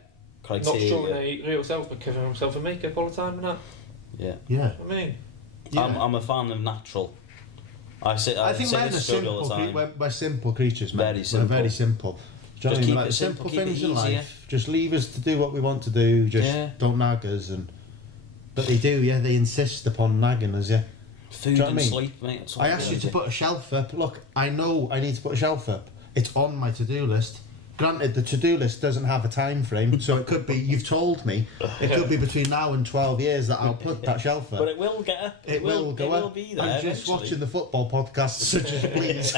criteria. showing their real self, but covering themselves in makeup all the time and that. Yeah. Yeah. I mean, Yeah. I'm a fan of natural. I I think say men are this story all simple. the time. We're simple creatures, man. Very simple. We're very simple. Do you know Just what I mean? keep Like it simple, keep it things in easy, life. Just leave us to do what we want to do. Just Yeah. don't nag us. But they do, yeah. They insist upon nagging us, yeah. Food Do you know what and I mean? sleep, mate. That's all I it asked you is, to yeah. put a shelf up. Look, I know I need to put a shelf up. It's on my to-do list. Granted, the to-do list doesn't have a time frame, so it could be. You've told me it could be between now and 12 years that I'll put that shelf up. But it will get up. It will go It will up. be there. I'm just eventually. watching the football podcast, such as please.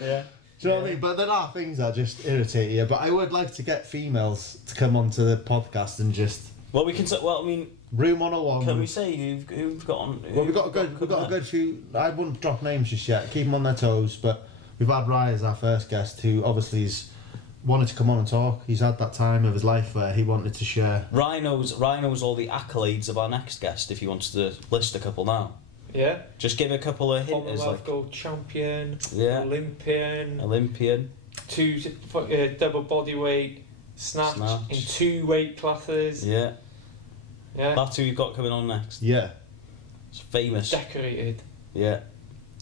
Yeah. Do you know what I mean? But there are things that just irritate you. But I would like to get females to come onto the podcast and just Well, we can say. Well, I mean, room 101. can we say who've got on? Well, we've got a good few. I wouldn't drop names just yet. Keep them on their toes. But we've had Ry as our first guest, who obviously has wanted to come on and talk. He's had that time of his life where he wanted to share. Ry knows all the accolades of our next guest. If you wanted to list a couple now, yeah. just give a couple of hints. Commonwealth Like, gold champion, yeah, Olympian, Olympian. 2 double bodyweight, snatch in 2 weight classes. Yeah, Yeah. that's who you've got coming on next. Yeah. It's famous. Decorated. Yeah,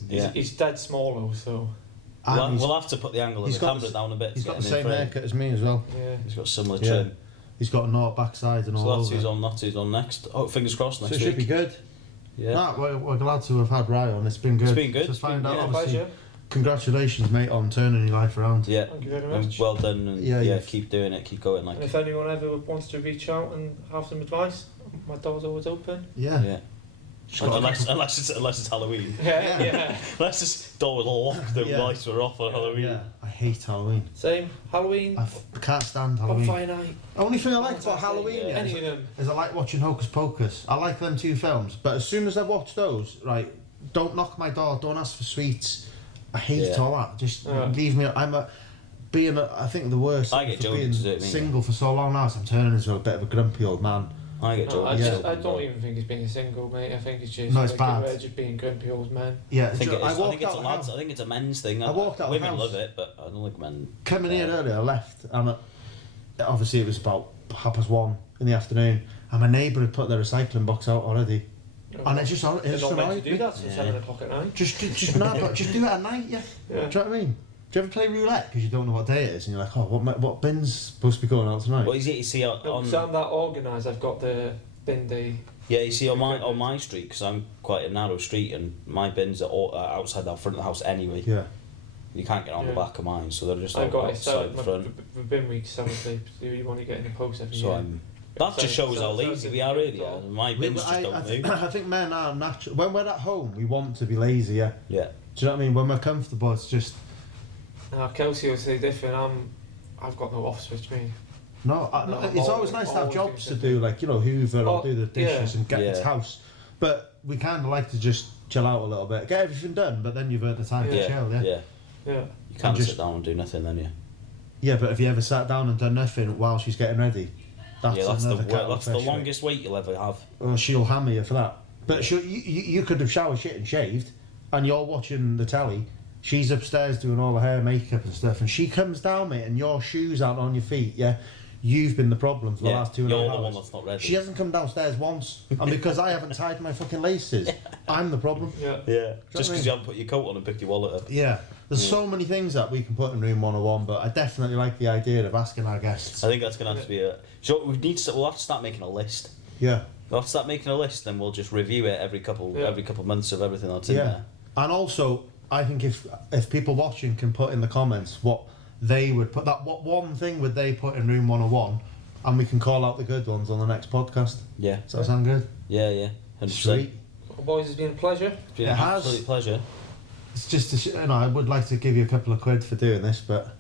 yeah. He's dead small though, so And We'll have to put the angle of he's the got camera the- down a bit. he's to got get the him in same frame. haircut as me as well. yeah. He's got similar Yeah. trim. He's got a knot backside and So all that's over. who's on. That's who's on next. Oh, fingers crossed So next it should be week. good. Yeah. Nah, we're glad to have had Ry on. It's been good. It's been good. Just find out, Yeah, obviously. pleasure. Congratulations, mate, on turning your life around. Yeah. Thank you very And much. well done. And Yeah, yeah, you've- keep doing it. Keep going. Like. And if anyone ever wants to reach out and have some advice, my door's always open. Yeah. Yeah. got- Unless it's Halloween. Yeah, Yeah. yeah. Unless this door was locked and Yeah. lights were off on Halloween. Yeah. I hate Halloween. Same. Halloween, I can't stand Halloween. bonfire night. Only thing I like about Fantastic. Halloween Yeah. Any is, of them. is I like watching Hocus Pocus. I like them 2 films, but as soon as I watch those, right, don't knock my door, don't ask for sweets. I hate Yeah. all that. Just Yeah. leave me. I think the worst I get for Jodie being to do it, me. single for so long now is I'm turning into a bit of a grumpy old man. I get No, Joe. I don't even think it's being single, mate. I think it's just No, it's like bad. we're just being grumpy old men. Yeah, I think, I I walked think it's out a the lads. house. I think it's a men's thing. I walked out the Women house. love it, but I don't think men. Coming here earlier, I left, and obviously it was about 1:30 in the afternoon, and my neighbour had put their recycling box out already. And it's just They're it's not meant annoyed to me. do that till Yeah. 7 o'clock at night. Just no, but just do it at night, yeah. Yeah. Do you know what I mean? Do you ever play roulette because you don't know what day it is, and you're like, oh, what bin's supposed to be going out tonight? Well, you see on, No, so I'm that organised. I've got the bin day. yeah, you see on my street, because I'm quite a narrow street, and my bins are all, outside the front of the house anyway. Yeah. You can't get on the Yeah. back of mine, so they're just I've got it outside set. the front. My bin week's Saturday. So you want to get in the post every So year. that just shows how lazy we are, really. Yeah. My bins just don't move. I think men are natural. When we're at home, we want to be lazy, yeah. Yeah. Do you know what I mean? When we're comfortable, it's just Now Kelsey will say different. I've got no off switch, me. no. No, I'm It's always always- nice to have always jobs to doing do, like Hoover or Oh, do the dishes yeah. and get its Yeah. house. But we kind of like to just chill out a little bit, get everything done. But then you've earned the time Yeah. to chill, yeah. Yeah. Yeah. You can't just- sit down and do nothing, then you. Yeah, but have you ever sat down and done nothing while she's getting ready? That's the another kettle of that's the fish, right? longest wait you'll ever have. Well, she'll hammer you for that. But you could have shower shit and shaved, and you're watching the telly, She's upstairs doing all her hair, makeup and stuff, and she comes down, mate, and your shoes aren't on your feet, yeah? You've been the problem for the last 2.5 hours. You're the one that's not ready. She hasn't come downstairs once, and because I haven't tied my fucking laces, I'm the problem. Yeah. Just because you haven't put your coat on and picked your wallet up. Yeah. There's so many things that we can put in room 101, but I definitely like the idea of asking our guests. I think that's going to have to be a... So we'll have to start making a list. Yeah. We'll have to start making a list, and we'll just review it every couple months of everything that's in there. And also, I think if people watching can put in the comments what they would put, what one thing would they put in room 101, and we can call out the good ones on the next podcast. Yeah. Does that sound good? Yeah. 100%. Sweet. Well, boys, it's been a pleasure. It's been an absolute pleasure. It's just, I would like to give you a couple of quid for doing this, but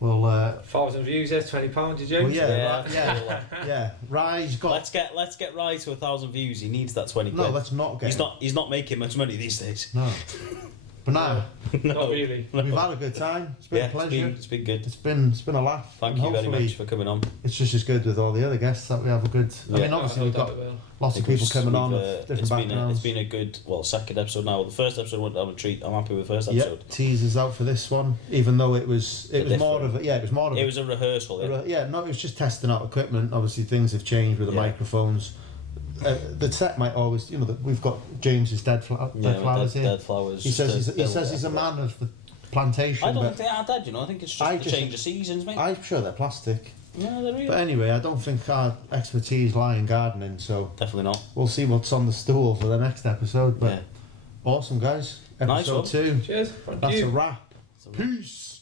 we'll... 1,000 views there, £20, did you? Well, yeah. Ry's got... Let's get Ry to 1,000 views. He needs that 20 quid. No, let's not get... He's not making much money these days. No. But now... Not really. We've had a good time. It's been a pleasure. It's been good. It's been a laugh. Thank you very much for coming on. It's just as good with all the other guests that we have a good... I mean, obviously we've got lots of people coming on with different backgrounds. It's been a good, second episode now. The first episode went down a treat. I'm happy with the first episode. Yep, teasers out for this one, even though it was more of a... Yeah, it was more of It was a rehearsal, it was just testing out equipment. Obviously things have changed with the microphones. The set might always, we've got James's dead flowers here. Dead flowers. He says he's a man of the plantation. I don't think they are dead, I think it's just a change of seasons, mate. I'm sure they're plastic. No, they're real. But anyway, I don't think our expertise lie in gardening, so definitely not. We'll see what's on the stool for the next episode. But awesome, guys. Episode 2. Cheers. That's a wrap. Peace.